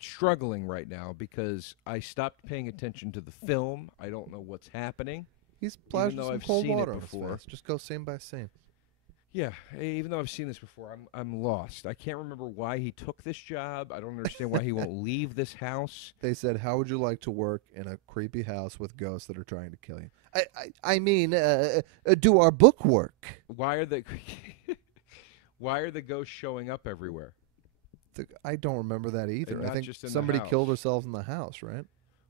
struggling right now because I stopped paying attention to the film. I don't know what's happening. He's splashed though some I've cold seen it water on his before. face. Just go scene by scene. Yeah, even though I've seen this before, I'm lost. I can't remember why he took this job. I don't understand why he won't leave this house. They said, "How would you like to work in a creepy house with ghosts that are trying to kill you?" I mean, do our book work? Why are the why are the ghosts showing up everywhere? I don't remember that either. And I not think just in the somebody house. killed herself in the house, right?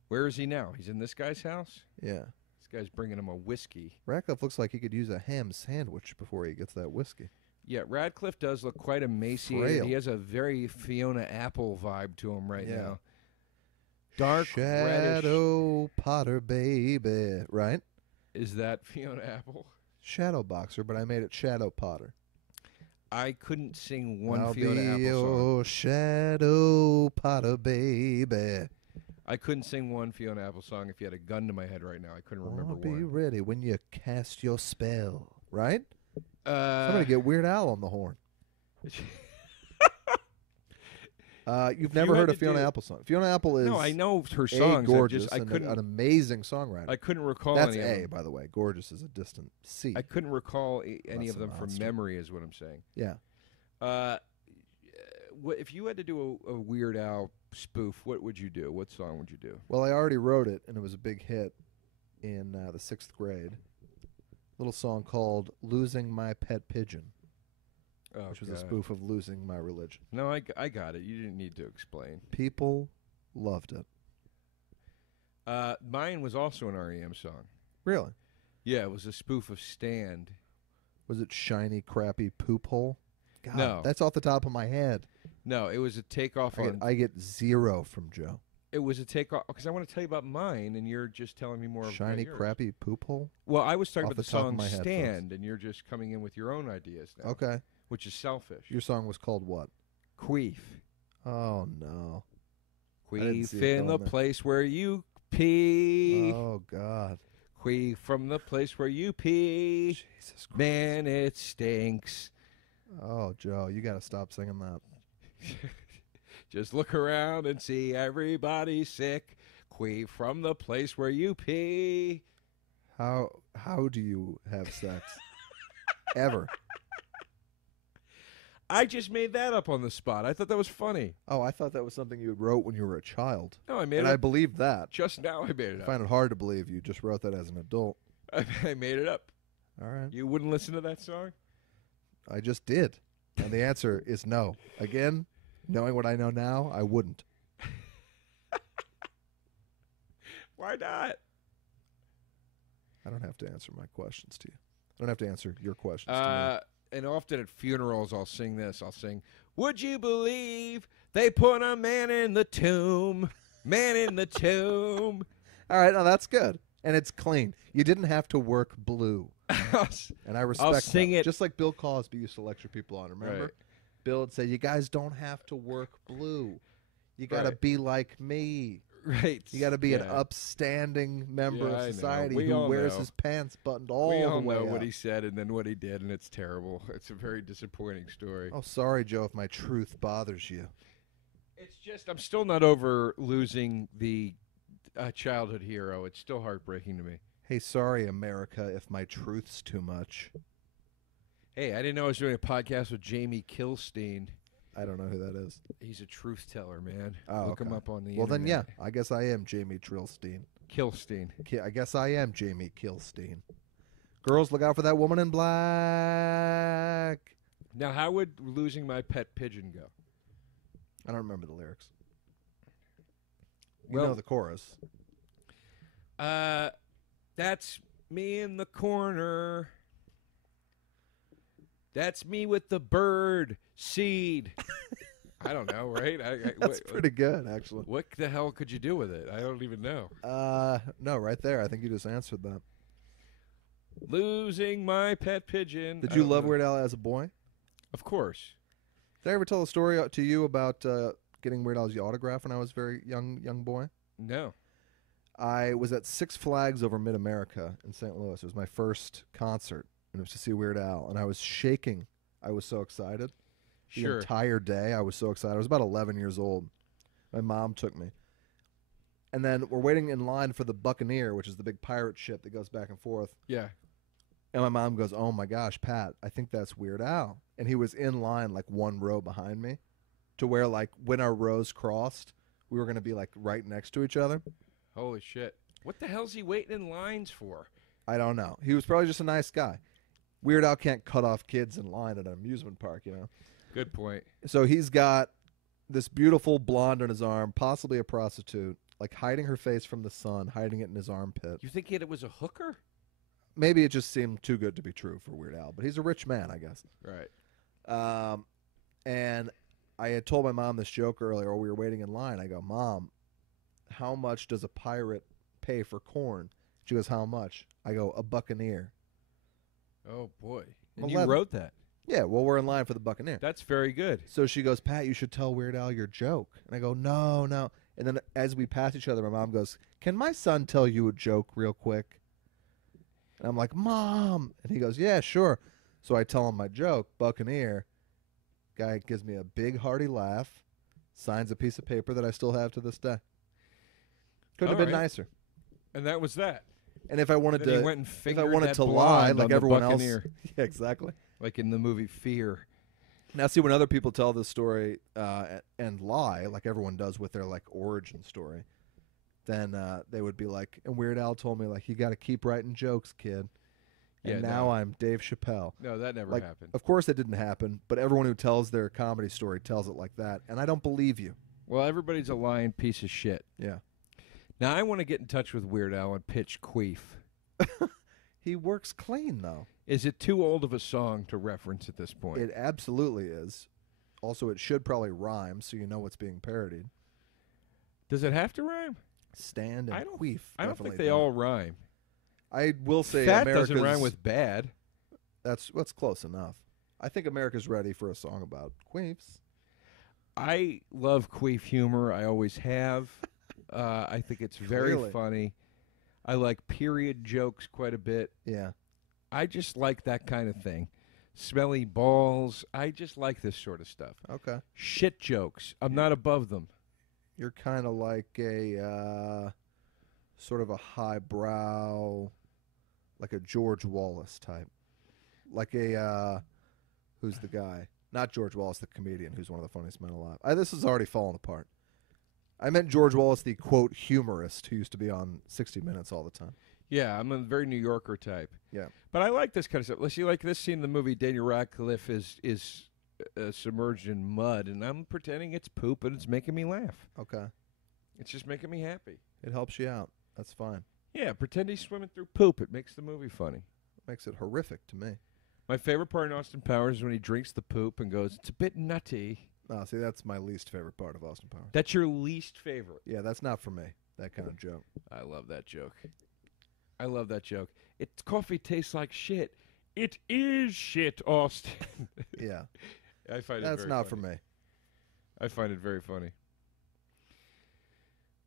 Where is he now? He's in this guy's house? Yeah. This guy's bringing him a whiskey. Radcliffe looks like he could use a ham sandwich before he gets that whiskey. Yeah, Radcliffe does look quite emaciated. Frail. He has a very Fiona Apple vibe to him right Yeah. now. Dark reddish. Shadow Potter baby, right? Is that Fiona Apple? Shadow Boxer, but I made it Shadow Potter. I couldn't sing one I'll Fiona be Apple song. your Shadow Potter baby. I couldn't sing one Fiona Apple song if you had a gun to my head right now. I couldn't remember I'll be one. ready when you cast your spell, right? Uh, Somebody get Weird Al on the horn. You've never you had heard a to Fiona do- Apple song. Fiona Apple is no, I know her A, songs. gorgeous, I and couldn't. an amazing songwriter. I couldn't recall That's any of A, them. by the way. Gorgeous is a distant C. I couldn't recall any That's of a them from monster. memory, is what I'm saying. Yeah. If you had to do a Weird Al spoof, what would you do? What song would you do? Well, I already wrote it, and it was a big hit in the 6th grade. Little song called "Losing My Pet Pigeon," Oh, which was a God. spoof of losing my religion. No, I got it. You didn't need to explain. People loved it. Mine was also an REM song. Really? Yeah, it was a spoof of Stand. Was it "Shiny Crappy Poop Hole"? God, No. that's off the top of my head. No, it was a takeoff I on. get, I get 0 from Joe. It was a takeoff because I want to tell you about mine, and you're just telling me more about Shiny yours. Crappy Poop Hole? Well, I was talking Off about the the top of song my head, Stand, and you're just coming in with your own ideas now. Okay. Which is selfish. Your song was called what? Queef. Oh, no. I didn't Queef see it in the going there. place where you pee. Oh, God. Queef from the place where you pee. Jesus Christ. Man, it stinks. Oh, Joe, you got to stop singing that. Just look around and see everybody sick. Queef from the place where you pee. How do you have sex? Ever? I just made that up on the spot. I thought that was funny. Oh, I thought that was something you wrote when you were a child. No, I made And it I up. believed that. Just now I made it I up. find it hard to believe you just wrote that as an adult. I made it up. All right. You wouldn't listen to that song? I just did. And the answer is no. Again, knowing what I know now, I wouldn't. Why not? I don't have to answer my questions to you. I don't have to answer your questions to me. And often at funerals, I'll sing this. I'll sing, "Would you believe they put a man in the tomb? Man in the tomb." All right, now that's good. And it's clean. You didn't have to work blue. And I respect sing that. it. Just like Bill Cosby used to lecture people on, remember? Right. Bill would say, you guys don't have to work blue. You got to Right. be like me. Right. You got to be an Yeah. upstanding member Yeah, I know. of society We who all wears know. his pants buttoned all We the all way know what up. he said and then what he did, and it's terrible. It's a very disappointing story. Oh, sorry, Joe, if my truth bothers you. It's just I'm still not over losing the childhood hero. It's still heartbreaking to me. Hey, sorry, America, if my truth's too much. Hey, I didn't know I was doing a podcast with Jamie Kilstein. I don't know who that is. He's a truth teller, man. Oh, Look him okay. up on the Well, then, yeah, internet. I guess I am Jamie Trillstein. Kilstein. I guess I am Jamie Kilstein. Girls, look out for that woman in black. Now, how would losing my pet pigeon go? I don't remember the lyrics. You Well- know the chorus. That's me in the corner. That's me with the bird seed. I don't know, right? That's pretty good, actually. What the hell could you do with it? I don't even know. No, right there. I think you just answered that. Losing my pet pigeon. Did I you don't love know. Weird Al as a boy? Of course. Did I ever tell a story to you about getting Weird Al's autograph when I was a very young boy? No. I was at Six Flags over Mid-America in St. Louis. It was my first concert, and it was to see Weird Al, and I was shaking. I was so excited. the Sure. entire day. I was so excited. I was about 11 years old. My mom took me. And then we're waiting in line for the Buccaneer, which is the big pirate ship that goes back and forth. Yeah. And my mom goes, "Oh my gosh, Pat, I think that's Weird Al." And he was in line like one row behind me, to where like when our rows crossed, we were going to be like right next to each other. Holy shit. What the hell's he waiting in lines for? I don't know. He was probably just a nice guy. Weird Al can't cut off kids in line at an amusement park, you know. Good point. So he's got this beautiful blonde on his arm, possibly a prostitute, like hiding her face from the sun, hiding it in his armpit. You think it was a hooker? Maybe it just seemed too good to be true for Weird Al, but he's a rich man, I guess. Right. And I had told my mom this joke earlier while we were waiting in line. I go, "Mom, how much does a pirate pay for corn?" She goes, "How much?" I go, "A buccaneer." Oh, boy. And 11. you wrote that. Yeah, well, we're in line for the Buccaneer. That's very good. So she goes, "Pat, you should tell Weird Al your joke." And I go, "No, no." And then as we pass each other, my mom goes, "Can my son tell you a joke real quick?" And I'm like, "Mom." And he goes, "Yeah, sure." So I tell him my joke, Buccaneer. Guy gives me a big hearty laugh, signs a piece of paper that I still have to this day. Couldn't have been nicer. And that was that. And if I wanted Then he to, went and if I fingered wanted that to lie blonde like on the everyone else, Buccaneer. yeah, exactly. Like in the movie Fear. Now, see, when other people tell this story and lie, like everyone does with their like origin story, then they would be like, and Weird Al told me like, "You got to keep writing jokes, kid." And Yeah, now no. I'm Dave Chappelle. No, that never Like, happened. of course it didn't happen, but everyone who tells their comedy story tells it like that, and I don't believe you. Well, everybody's a lying piece of shit. Yeah. Now, I want to get in touch with Weird Al and pitch Queef. He works clean, though. Is it too old of a song to reference at this point? It absolutely is. Also, it should probably rhyme so you know what's being parodied. Does it have to rhyme? Stand and I don't- queef. I don't think definitely they all rhyme. I will say Fat America's, doesn't rhyme with bad. That's close enough. I think America's ready for a song about queefs. I love Queef humor. I always have. I think it's very Clearly. funny. I like period jokes quite a bit. Yeah. I just like that kind of thing. Smelly balls. I just like this sort of stuff. Okay. Shit jokes. I'm not above them. You're kind of like a sort of a highbrow, like a George Wallace type. Like a, who's the guy? Not George Wallace, the comedian, who's one of the funniest men alive. This is already falling apart. I meant George Wallace, the, quote, humorist who used to be on 60 Minutes all the time. Yeah, I'm a very New Yorker type. Yeah. But I like this kind of stuff. Let's see, like this scene in the movie, Daniel Radcliffe is submerged in mud, and I'm pretending it's poop, and it's making me laugh. Okay. It's just making me happy. It helps you out. That's fine. Yeah, pretend he's swimming through poop. It makes the movie funny. Makes it horrific to me. My favorite part in Austin Powers is when he drinks the poop and goes, "It's a bit nutty." Oh, see, that's my least favorite part of Austin Powers. That's your least favorite. Yeah, that's not for me, that kind of joke. I love that joke. I love that joke. It's coffee tastes like shit. It is shit, Austin. Yeah. I find it That's very not funny. for me. I find it very funny.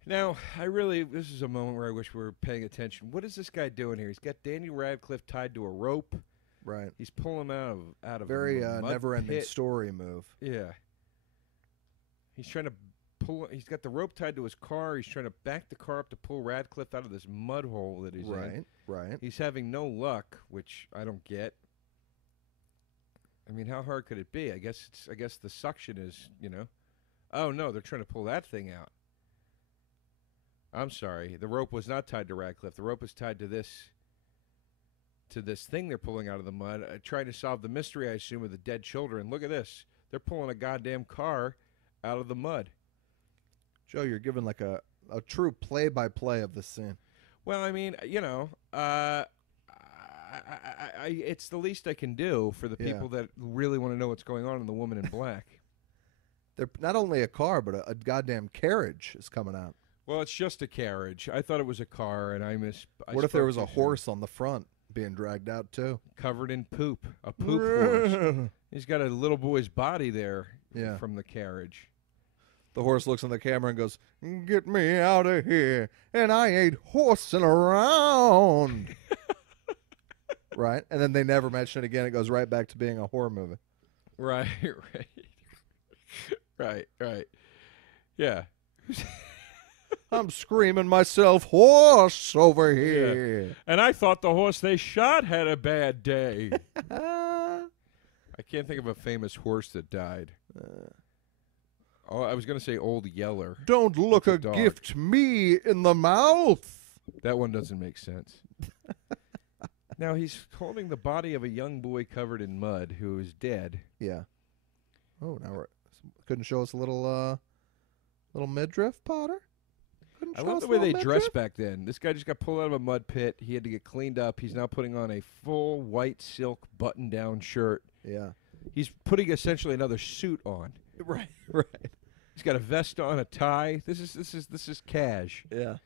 Now, this is a moment where I wish we were paying attention. What is this guy doing here? He's got Daniel Radcliffe tied to a rope. Right. He's pulling him out of Very a mud never-ending pit. story move. Yeah. He's trying to pull. He's got the rope tied to his car. He's trying to back the car up to pull Radcliffe out of this mud hole that he's in. Right. He's having no luck, which I don't get. I mean, how hard could it be? I guess the suction is, Oh no, they're trying to pull that thing out. I'm sorry. The rope was not tied to Radcliffe. The rope was tied to this thing they're pulling out of the mud, trying to solve the mystery, I assume, of the dead children. Look at this. They're pulling a goddamn car out of the mud. Joe, you're giving like a true play-by-play of this scene. Well, I mean, it's the least I can do for the people that really want to know what's going on in The Woman in Black. They're not only a car, but a goddamn carriage is coming out. Well, it's just a carriage. I thought it was a car, and I What if there was spoke a too soon. horse on the front being dragged out too? Covered in poop. A poop horse. He's got a little boy's body there from the carriage. The horse looks on the camera and goes, "Get me out of here, and I ain't horsing around." Right? And then they never mention it again. It goes right back to being a horror movie. Right, right. Right. Yeah. I'm screaming myself hoarse over here. And I thought the horse they shot had a bad day. I can't think of a famous horse that died. Oh, I was going to say Old Yeller. Don't look That's a a dog. gift me in the mouth. That one doesn't make sense. Now, he's holding the body of a young boy covered in mud who is dead. Yeah. Oh, now couldn't show us a little midriff, Potter? Couldn't I show love us the a way little they dress midriff? back then. This guy just got pulled out of a mud pit. He had to get cleaned up. He's now putting on a full white silk button-down shirt. Yeah. He's putting essentially another suit on. Right. He's got a vest on, a tie. This is cash. Yeah.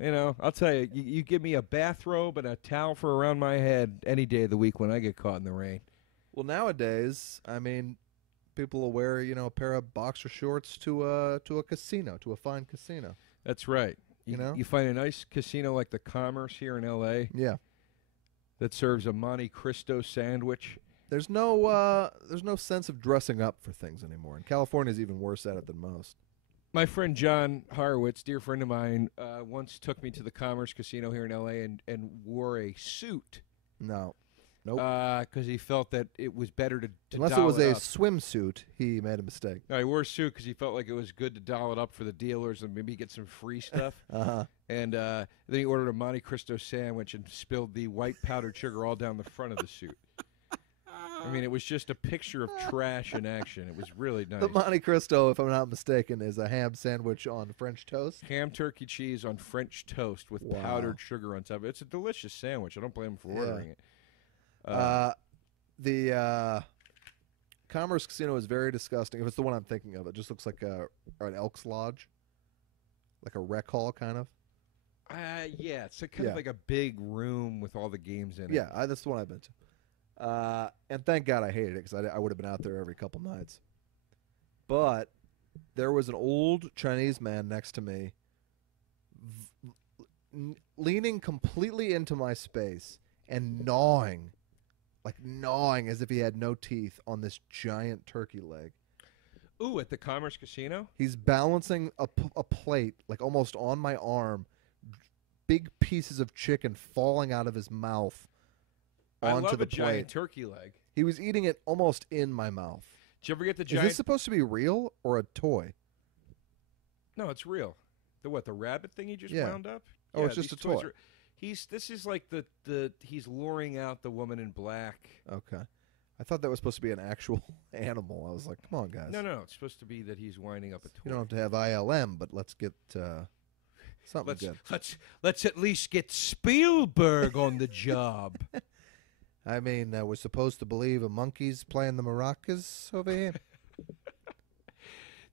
You know, I'll tell you, you give me a bathrobe and a towel for around my head any day of the week when I get caught in the rain. Well, nowadays, I mean, people will wear, a pair of boxer shorts to a casino, to a fine casino. That's right. You find a nice casino like the Commerce here in L.A. Yeah. that serves a Monte Cristo sandwich. There's no sense of dressing up for things anymore. And California's even worse at it than most. My friend John Horowitz, dear friend of mine, once took me to the Commerce Casino here in L.A. and wore a suit. No. Nope. Because he felt that it was better to Unless it doll was it a up. swimsuit, he made a mistake. No, he wore a suit because he felt like it was good to doll it up for the dealers and maybe get some free stuff. Uh-huh. And then he ordered a Monte Cristo sandwich and spilled the white powdered sugar all down the front of the suit. I mean, it was just a picture of trash in action. It was really nice. The Monte Cristo, if I'm not mistaken, is a ham sandwich on French toast. Ham turkey cheese on French toast with Wow. powdered sugar on top. It's a delicious sandwich. I don't blame him for ordering it. The Commerce Casino is very disgusting. If it's the one I'm thinking of, it just looks like an Elks Lodge, like a rec hall kind of. Yeah, it's kind of like a big room with all the games in it. Yeah, that's the one I've been to. And thank God I hated it because I would have been out there every couple nights. But there was an old Chinese man next to me, leaning completely into my space and gnawing as if he had no teeth on this giant turkey leg. Ooh, at the Commerce Casino? He's balancing a plate, like almost on my arm, big pieces of chicken falling out of his mouth I onto love the a giant plate. turkey leg. He was eating it almost in my mouth. Did you ever get the Is giant? this supposed to be real or a toy? No, it's real. The rabbit thing he just Yeah. wound up? Oh, it's just these a toy. toys this is like he's luring out the woman in black. Okay. I thought that was supposed to be an actual animal. I was like, come on, guys. No, it's supposed to be that he's winding up a toy. You don't have to have ILM, but let's get something good. Let's at least get Spielberg on the job. I mean, we're supposed to believe a monkey's playing the maracas over here.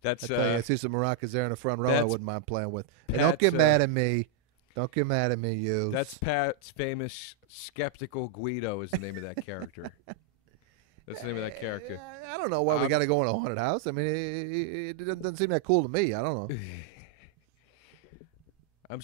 That's I tell you, I see some maracas there in the front row I that's wouldn't mind playing with. And don't get Pat's, mad at me. Don't get mad at me, you. that's Pat's famous skeptical Guido is the name of that character. That's the name of that character. I don't know why we got to go in a haunted house. I mean, it doesn't seem that cool to me. I don't know.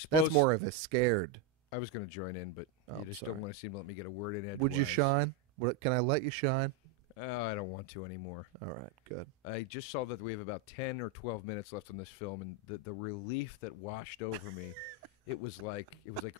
That's more of a scared. I was going to join in, but you just don't want to seem to let me get a word in edgewise. Would you shine? Can I let you shine? Oh, I don't want to anymore. All right, good. I just saw that we have about 10 or 12 minutes left on this film, and the relief that washed over me, it was like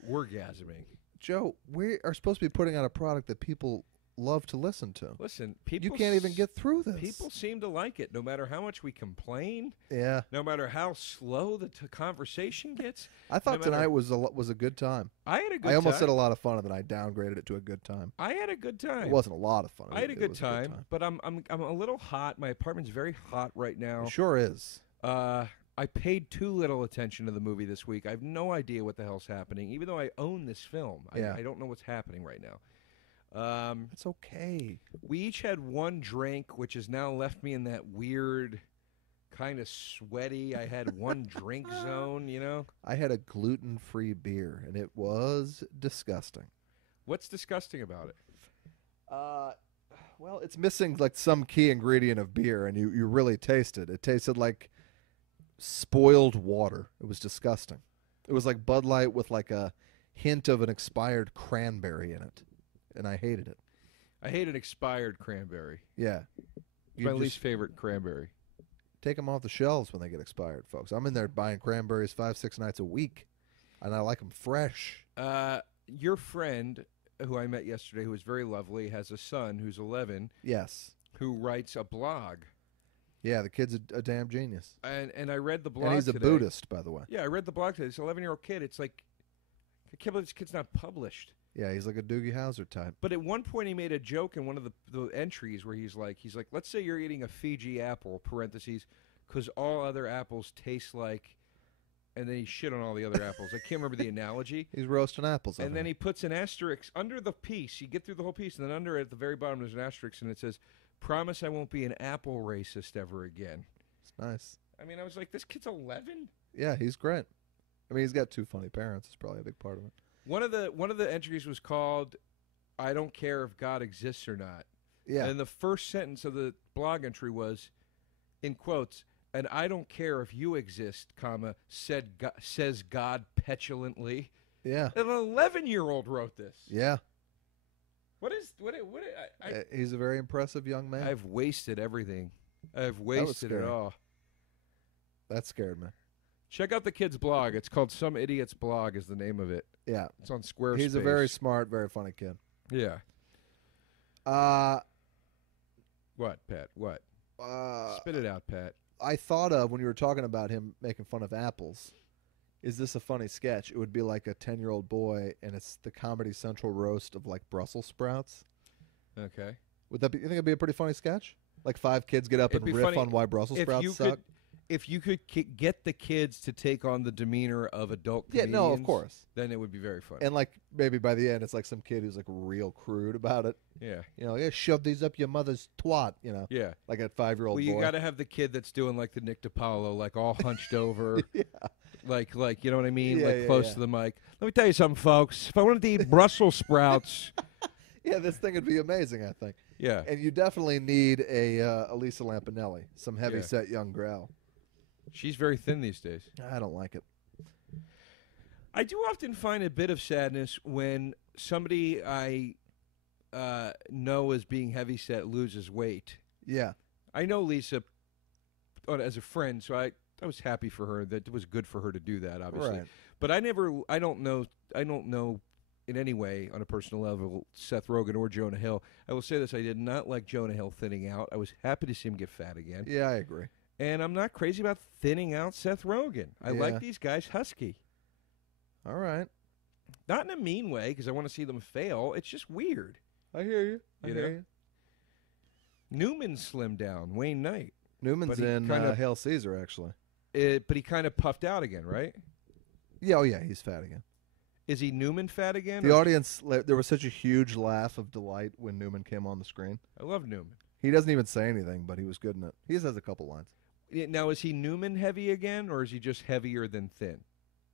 orgasming. Joe, we are supposed to be putting out a product that people love to listen to. Listen, people You can't even get through this. People seem to like it, no matter how much we complain. Yeah. No matter how slow the conversation gets. I thought tonight was a good time. I had a good time. I almost said a lot of fun, and then I downgraded it to a good time. I had a good time. It wasn't a lot of fun. I had a It good was time, but I'm a little hot. My apartment's very hot right now. It sure is. I paid too little attention to the movie this week. I have no idea what the hell's happening, even though I own this film. Yeah. I don't know what's happening right now. It's okay. We each had one drink, which has now left me in that weird, kind of sweaty. I had one drink zone, you know? I had a gluten-free beer, and it was disgusting. What's disgusting about it? Well, it's missing like some key ingredient of beer, and you really taste it. It tasted like spoiled water. It was disgusting. It was like Bud Light with like a hint of an expired cranberry in it, and I hated it. I hate an expired cranberry. Yeah. It's my least favorite cranberry. take them off the shelves when they get expired, folks. I'm in there buying cranberries 5-6 nights a week, and I like them fresh. Your friend, who I met yesterday, who was very lovely, has a son who's 11. Yes. Who writes a blog. Yeah, the kid's a damn genius. And I read the blog And he's a today. Buddhist, by the way. Yeah, I read the blog today. This 11-year-old kid, it's like, I can't believe this kid's not published. Yeah, he's like a Doogie Howser type. But at one point he made a joke in one of the entries where he's like, let's say you're eating a Fiji apple, parentheses, because all other apples taste like, and then he shit on all the other apples. I can't remember the analogy. He's roasting apples. And then he puts an asterisk under the piece. You get through the whole piece, and then under it at the very bottom there's an asterisk, and it says, "Promise I won't be an apple racist ever again." It's nice. I mean, I was like, this kid's 11? Yeah, he's great. I mean, he's got 2 funny parents. It's probably a big part of it. One of the entries was called, "I don't care if God exists or not." Yeah. And the first sentence of the blog entry was, in quotes, "And I don't care if you exist, comma, says God petulantly." Yeah. An 11-year-old wrote this. Yeah. He's a very impressive young man. I've wasted everything. I've wasted it all. That scared me. Check out the kid's blog. It's called Some Idiot's Blog is the name of it. Yeah. It's on Squarespace. He's a very smart, very funny kid. Yeah. What, Pat? What? Spit it out, Pat. I thought of, when you were talking about him making fun of apples, is this a funny sketch? It would be like a 10-year-old boy, and it's the Comedy Central roast of, like, Brussels sprouts. Okay. Would that be? You think it'd be a pretty funny sketch? Like 5 kids get up and riff on why Brussels sprouts suck? If you could get the kids to take on the demeanor of adult comedians, no, of course, then it would be very funny. And like maybe by the end, it's like some kid who's like real crude about it. Yeah, yeah, shove these up your mother's twat. Yeah, like a 5-year-old. Well, boy. You got to have the kid that's doing like the Nick DiPaolo, like all hunched over. Yeah. Like you know what I mean? Yeah, like close to the mic. Let me tell you something, folks. If I wanted to eat Brussels sprouts, yeah, this thing would be amazing. I think. Yeah, and you definitely need a Lisa Lampanelli, some heavy-set young gal. She's very thin these days. I don't like it. I do often find a bit of sadness when somebody I know as being heavyset loses weight. Yeah. I know Lisa as a friend, so I was happy for her. That it was good for her to do that, obviously. Right. But I don't know in any way on a personal level Seth Rogen or Jonah Hill. I will say this, I did not like Jonah Hill thinning out. I was happy to see him get fat again. Yeah, I agree. And I'm not crazy about thinning out Seth Rogen. I like these guys husky. All right. Not in a mean way, because I want to see them fail. It's just weird. I hear you. I hear you. Newman slimmed down. Wayne Knight. Newman's in Hail Caesar, actually. But he kind of puffed out again, right? Yeah, oh yeah, he's fat again. Is he Newman fat again? The audience, there was such a huge laugh of delight when Newman came on the screen. I love Newman. He doesn't even say anything, but he was good in it. He just has a couple lines. Now, is he Newman heavy again, or is he just heavier than thin?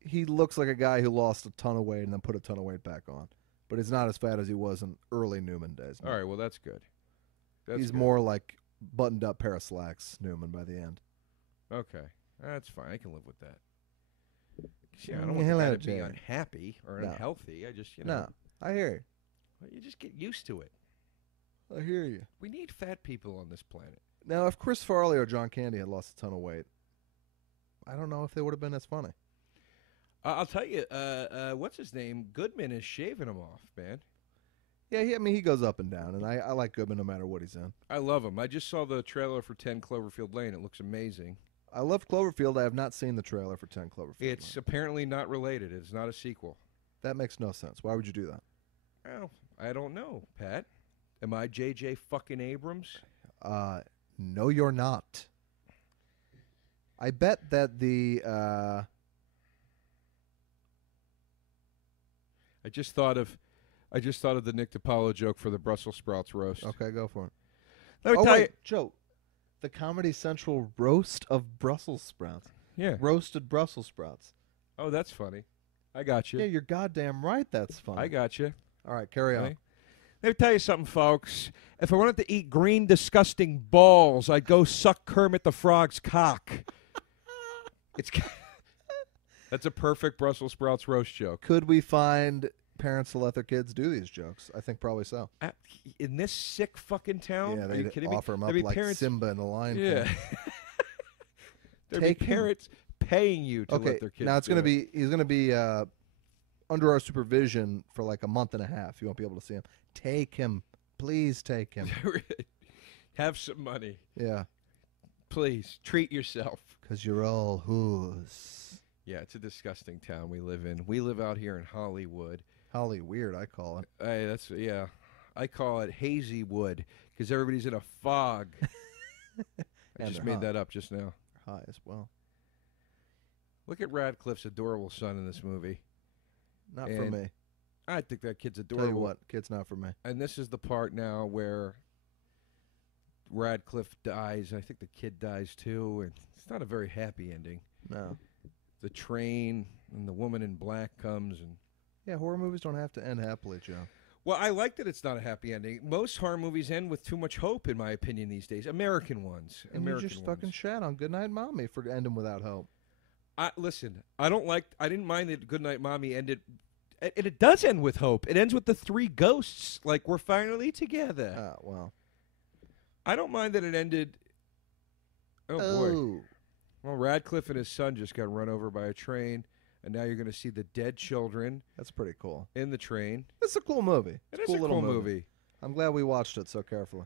He looks like a guy who lost a ton of weight and then put a ton of weight back on. But he's not as fat as he was in early Newman days. All right, well, that's good. He's more like buttoned-up pair of slacks, Newman, by the end. Okay. That's fine. I can live with that. See, I don't want the guy to be unhappy or unhealthy. I just, No, I hear you. Well, you just get used to it. I hear you. We need fat people on this planet. Now, if Chris Farley or John Candy had lost a ton of weight, I don't know if they would have been as funny. I'll tell you, what's his name? Goodman is shaving him off, man. Yeah, he goes up and down, and I like Goodman no matter what he's in. I love him. I just saw the trailer for 10 Cloverfield Lane. It looks amazing. I love Cloverfield. I have not seen the trailer for 10 Cloverfield Lane. It's apparently not related. It's not a sequel. That makes no sense. Why would you do that? Well, I don't know, Pat. Am I J.J. fucking Abrams? No, you're not. I bet that the... I just thought of the Nick DiPaolo joke for the Brussels sprouts roast. Okay, go for it. Let me tell you, Joe, the Comedy Central roast of Brussels sprouts. Yeah. Roasted Brussels sprouts. Oh, that's funny. I got you. Yeah, you're goddamn right that's funny. I got you. All right, carry on. Let me tell you something, folks. If I wanted to eat green, disgusting balls, I'd go suck Kermit the Frog's cock. That's a perfect Brussels sprouts roast joke. Could we find parents to let their kids do these jokes? I think probably so. In this sick fucking town? Yeah, Are you kidding offer me? them up like parents... Simba in the Lion King. There'd Take be him. parents paying you to Okay, let their kids. now it's do gonna it. be he's gonna be under our supervision for like a month and a half. You won't be able to see him. Take him, please. Take him. Have some money, Yeah, please. Treat yourself. 'cause you're all who's Yeah, it's a disgusting town we live in. We live out here in Hollywood. Holly weird. I call it. Hey, that's yeah. I call it hazy wood because everybody's in a fog. I And just they're made hot. that up just now. High as well. Look at Radcliffe's adorable son in this movie. Not for And me. I think that kid's adorable. Tell you what, kid's not for me. And this is the part now where Radcliffe dies. I think the kid dies too, and it's not a very happy ending. No. The train and the woman in black comes and. Yeah, horror movies don't have to end happily, Joe. Well, I like that it's not a happy ending. Most horror movies end with too much hope, in my opinion, these days. American ones. And American you just ones. fucking shat on Goodnight Mommy for ending without hope. Listen, I didn't mind that Goodnight Mommy ended. And it does end with hope. It ends with the three ghosts, like we're finally together. Ah, well. I don't mind that it ended. Oh boy! Well, Radcliffe and his son just got run over by a train, and now you're going to see the dead children That's pretty cool. in the train. It's a cool movie. It It's is a little cool movie. I'm glad we watched it so carefully.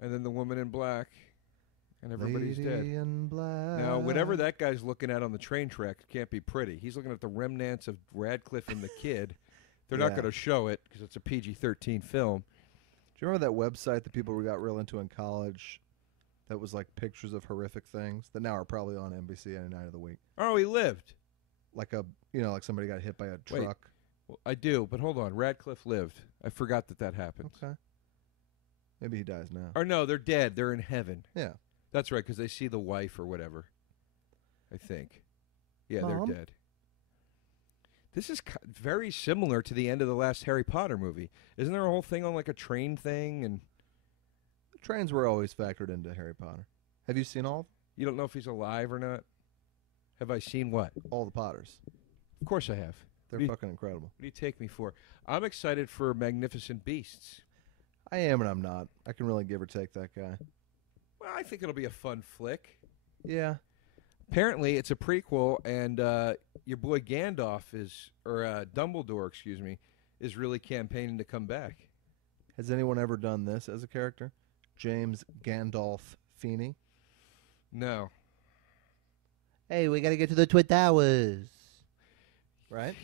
And then the woman in black, and everybody's Lady dead. in black. Now, whatever that guy's looking at on the train track can't be pretty. He's looking at the remnants of Radcliffe and the kid. They're not Yeah. going to show it because it's a PG-13 film. Do you remember that website that people got real into in college that was like pictures of horrific things that now are probably on NBC any night of the week? Oh, he lived. Like like somebody got hit by a Wait. truck. Well, I do, but hold on. Radcliffe lived. I forgot that happened. Okay. Maybe he dies now. Or no, they're dead. They're in heaven. Yeah. That's right, because they see the wife or whatever. I think. Yeah, Mom? they're dead. This is very similar to the end of the last Harry Potter movie. Isn't there a whole thing on like a train thing? And Trains were always factored into Harry Potter. Have you seen all you don't know if he's alive or not? Have I seen what? the Potters? Of course I have. They're What do you- fucking incredible. What do you take me for? I'm excited for Magnificent Beasts. I am and I'm not. I can really give or take that guy. Well, I think it'll be a fun flick. Yeah. Apparently, it's a prequel, and your boy Gandalf Dumbledore, excuse me, is really campaigning to come back. Has anyone ever done this as a character? James Gandalf Feeney. No. Hey, we gotta get to the Twin Towers. Right?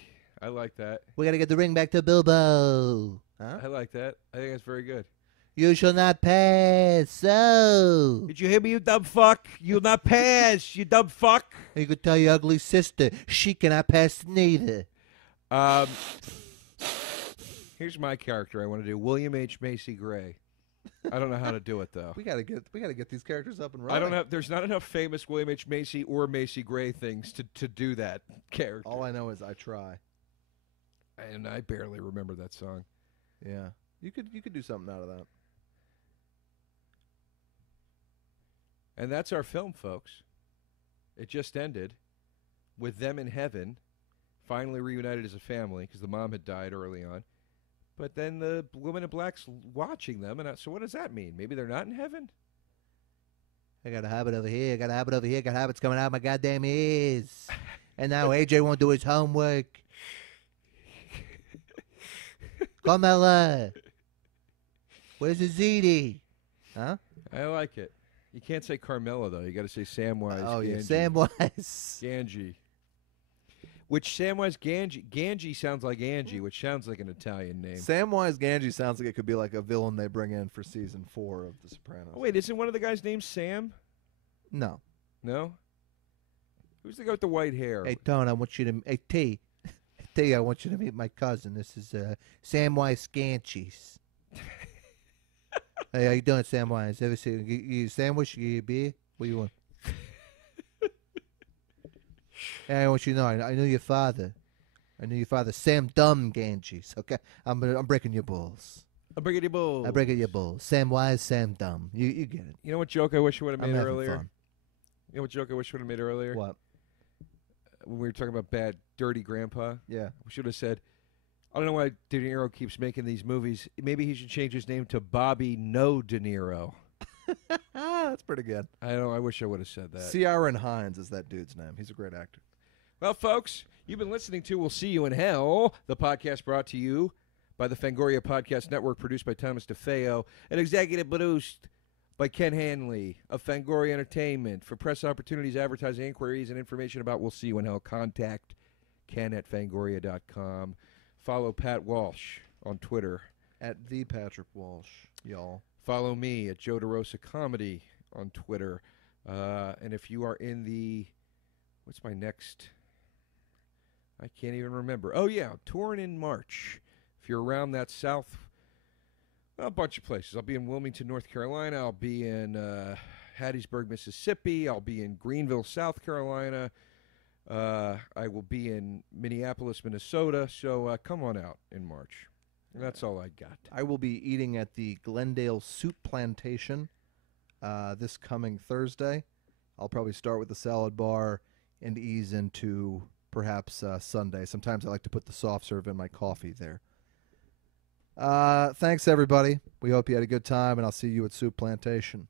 I like that. We gotta get the ring back to Bilbo. Huh? I like that. I think that's very good. You shall not pass. So Did you hear me, you dumb fuck? You'll not pass, you dumb fuck. you could tell your ugly sister she cannot pass neither. Here's my character I want to do. William H. Macy Gray. I don't know how to do it though. We gotta get these characters up and running. I don't have. There's not enough famous William H. Macy or Macy Gray things to do that character. All I know is I try. And I barely remember that song. Yeah. You could do something out of that. And that's our film, folks. It just ended with them in heaven, finally reunited as a family because the mom had died early on. But then the woman in black's watching them, and so what does that mean? Maybe they're not in heaven? I got a habit over here. I got a habit over here. Got habits coming out of my goddamn ears. And now AJ won't do his homework. Carmela. Where's the ZD? Huh? I like it. You can't say Carmela, though. You got to say Samwise Oh, yeah. Gamgee. Samwise. Ganji. Which Samwise Ganji sounds like Angie, which sounds like an Italian name. Samwise Gamgee sounds like it could be like a villain they bring in for season 4 of The Sopranos. Oh, wait, isn't one of the guys named Sam? No. No? Who's the guy with the white hair? Hey, Tone, I want you to... Hey, T. T, I want you to meet my cousin. This is Samwise Ganges. Hey, how you doing, Samwise? Ever see you a sandwich? You a beer? What do you want? Hey, I want you to know, I knew your father. I knew your father, Sam Dumb Ganges. Okay, I'm breaking your balls. I'm bringing you bull. I'm breaking your balls. Samwise, Sam Dumb. You get it. You know what joke I wish I would have I'm made having earlier? fun. You know what joke I wish I would have made earlier? What? When we were talking about bad, dirty grandpa. Yeah. We should have said, I don't know why De Niro keeps making these movies. Maybe he should change his name to Bobby No De Niro. That's pretty good. I wish I would have said that. Ciaran Hinds is that dude's name. He's a great actor. Well, folks, you've been listening to We'll See You in Hell, the podcast brought to you by the Fangoria Podcast Network, produced by Thomas DeFeo, and executive produced by Ken Hanley of Fangoria Entertainment. For press opportunities, advertising inquiries, and information about We'll See You in Hell, contact Ken at Fangoria.com. Follow Pat Walsh on Twitter. At the Patrick Walsh, y'all. Follow me at Joe DeRosa Comedy on Twitter. And if you are in the, what's my next, I can't even remember. Oh, yeah, touring in March. If you're around that south, well, a bunch of places. I'll be in Wilmington, North Carolina. I'll be in Hattiesburg, Mississippi. I'll be in Greenville, South Carolina. I will be in Minneapolis, Minnesota. So come on out in March. That's all I got. I will be eating at the Glendale Soup Plantation this coming Thursday. I'll probably start with the salad bar and ease into perhaps Sunday. Sometimes I like to put the soft serve in my coffee there. Thanks, everybody. We hope you had a good time, and I'll see you at Soup Plantation.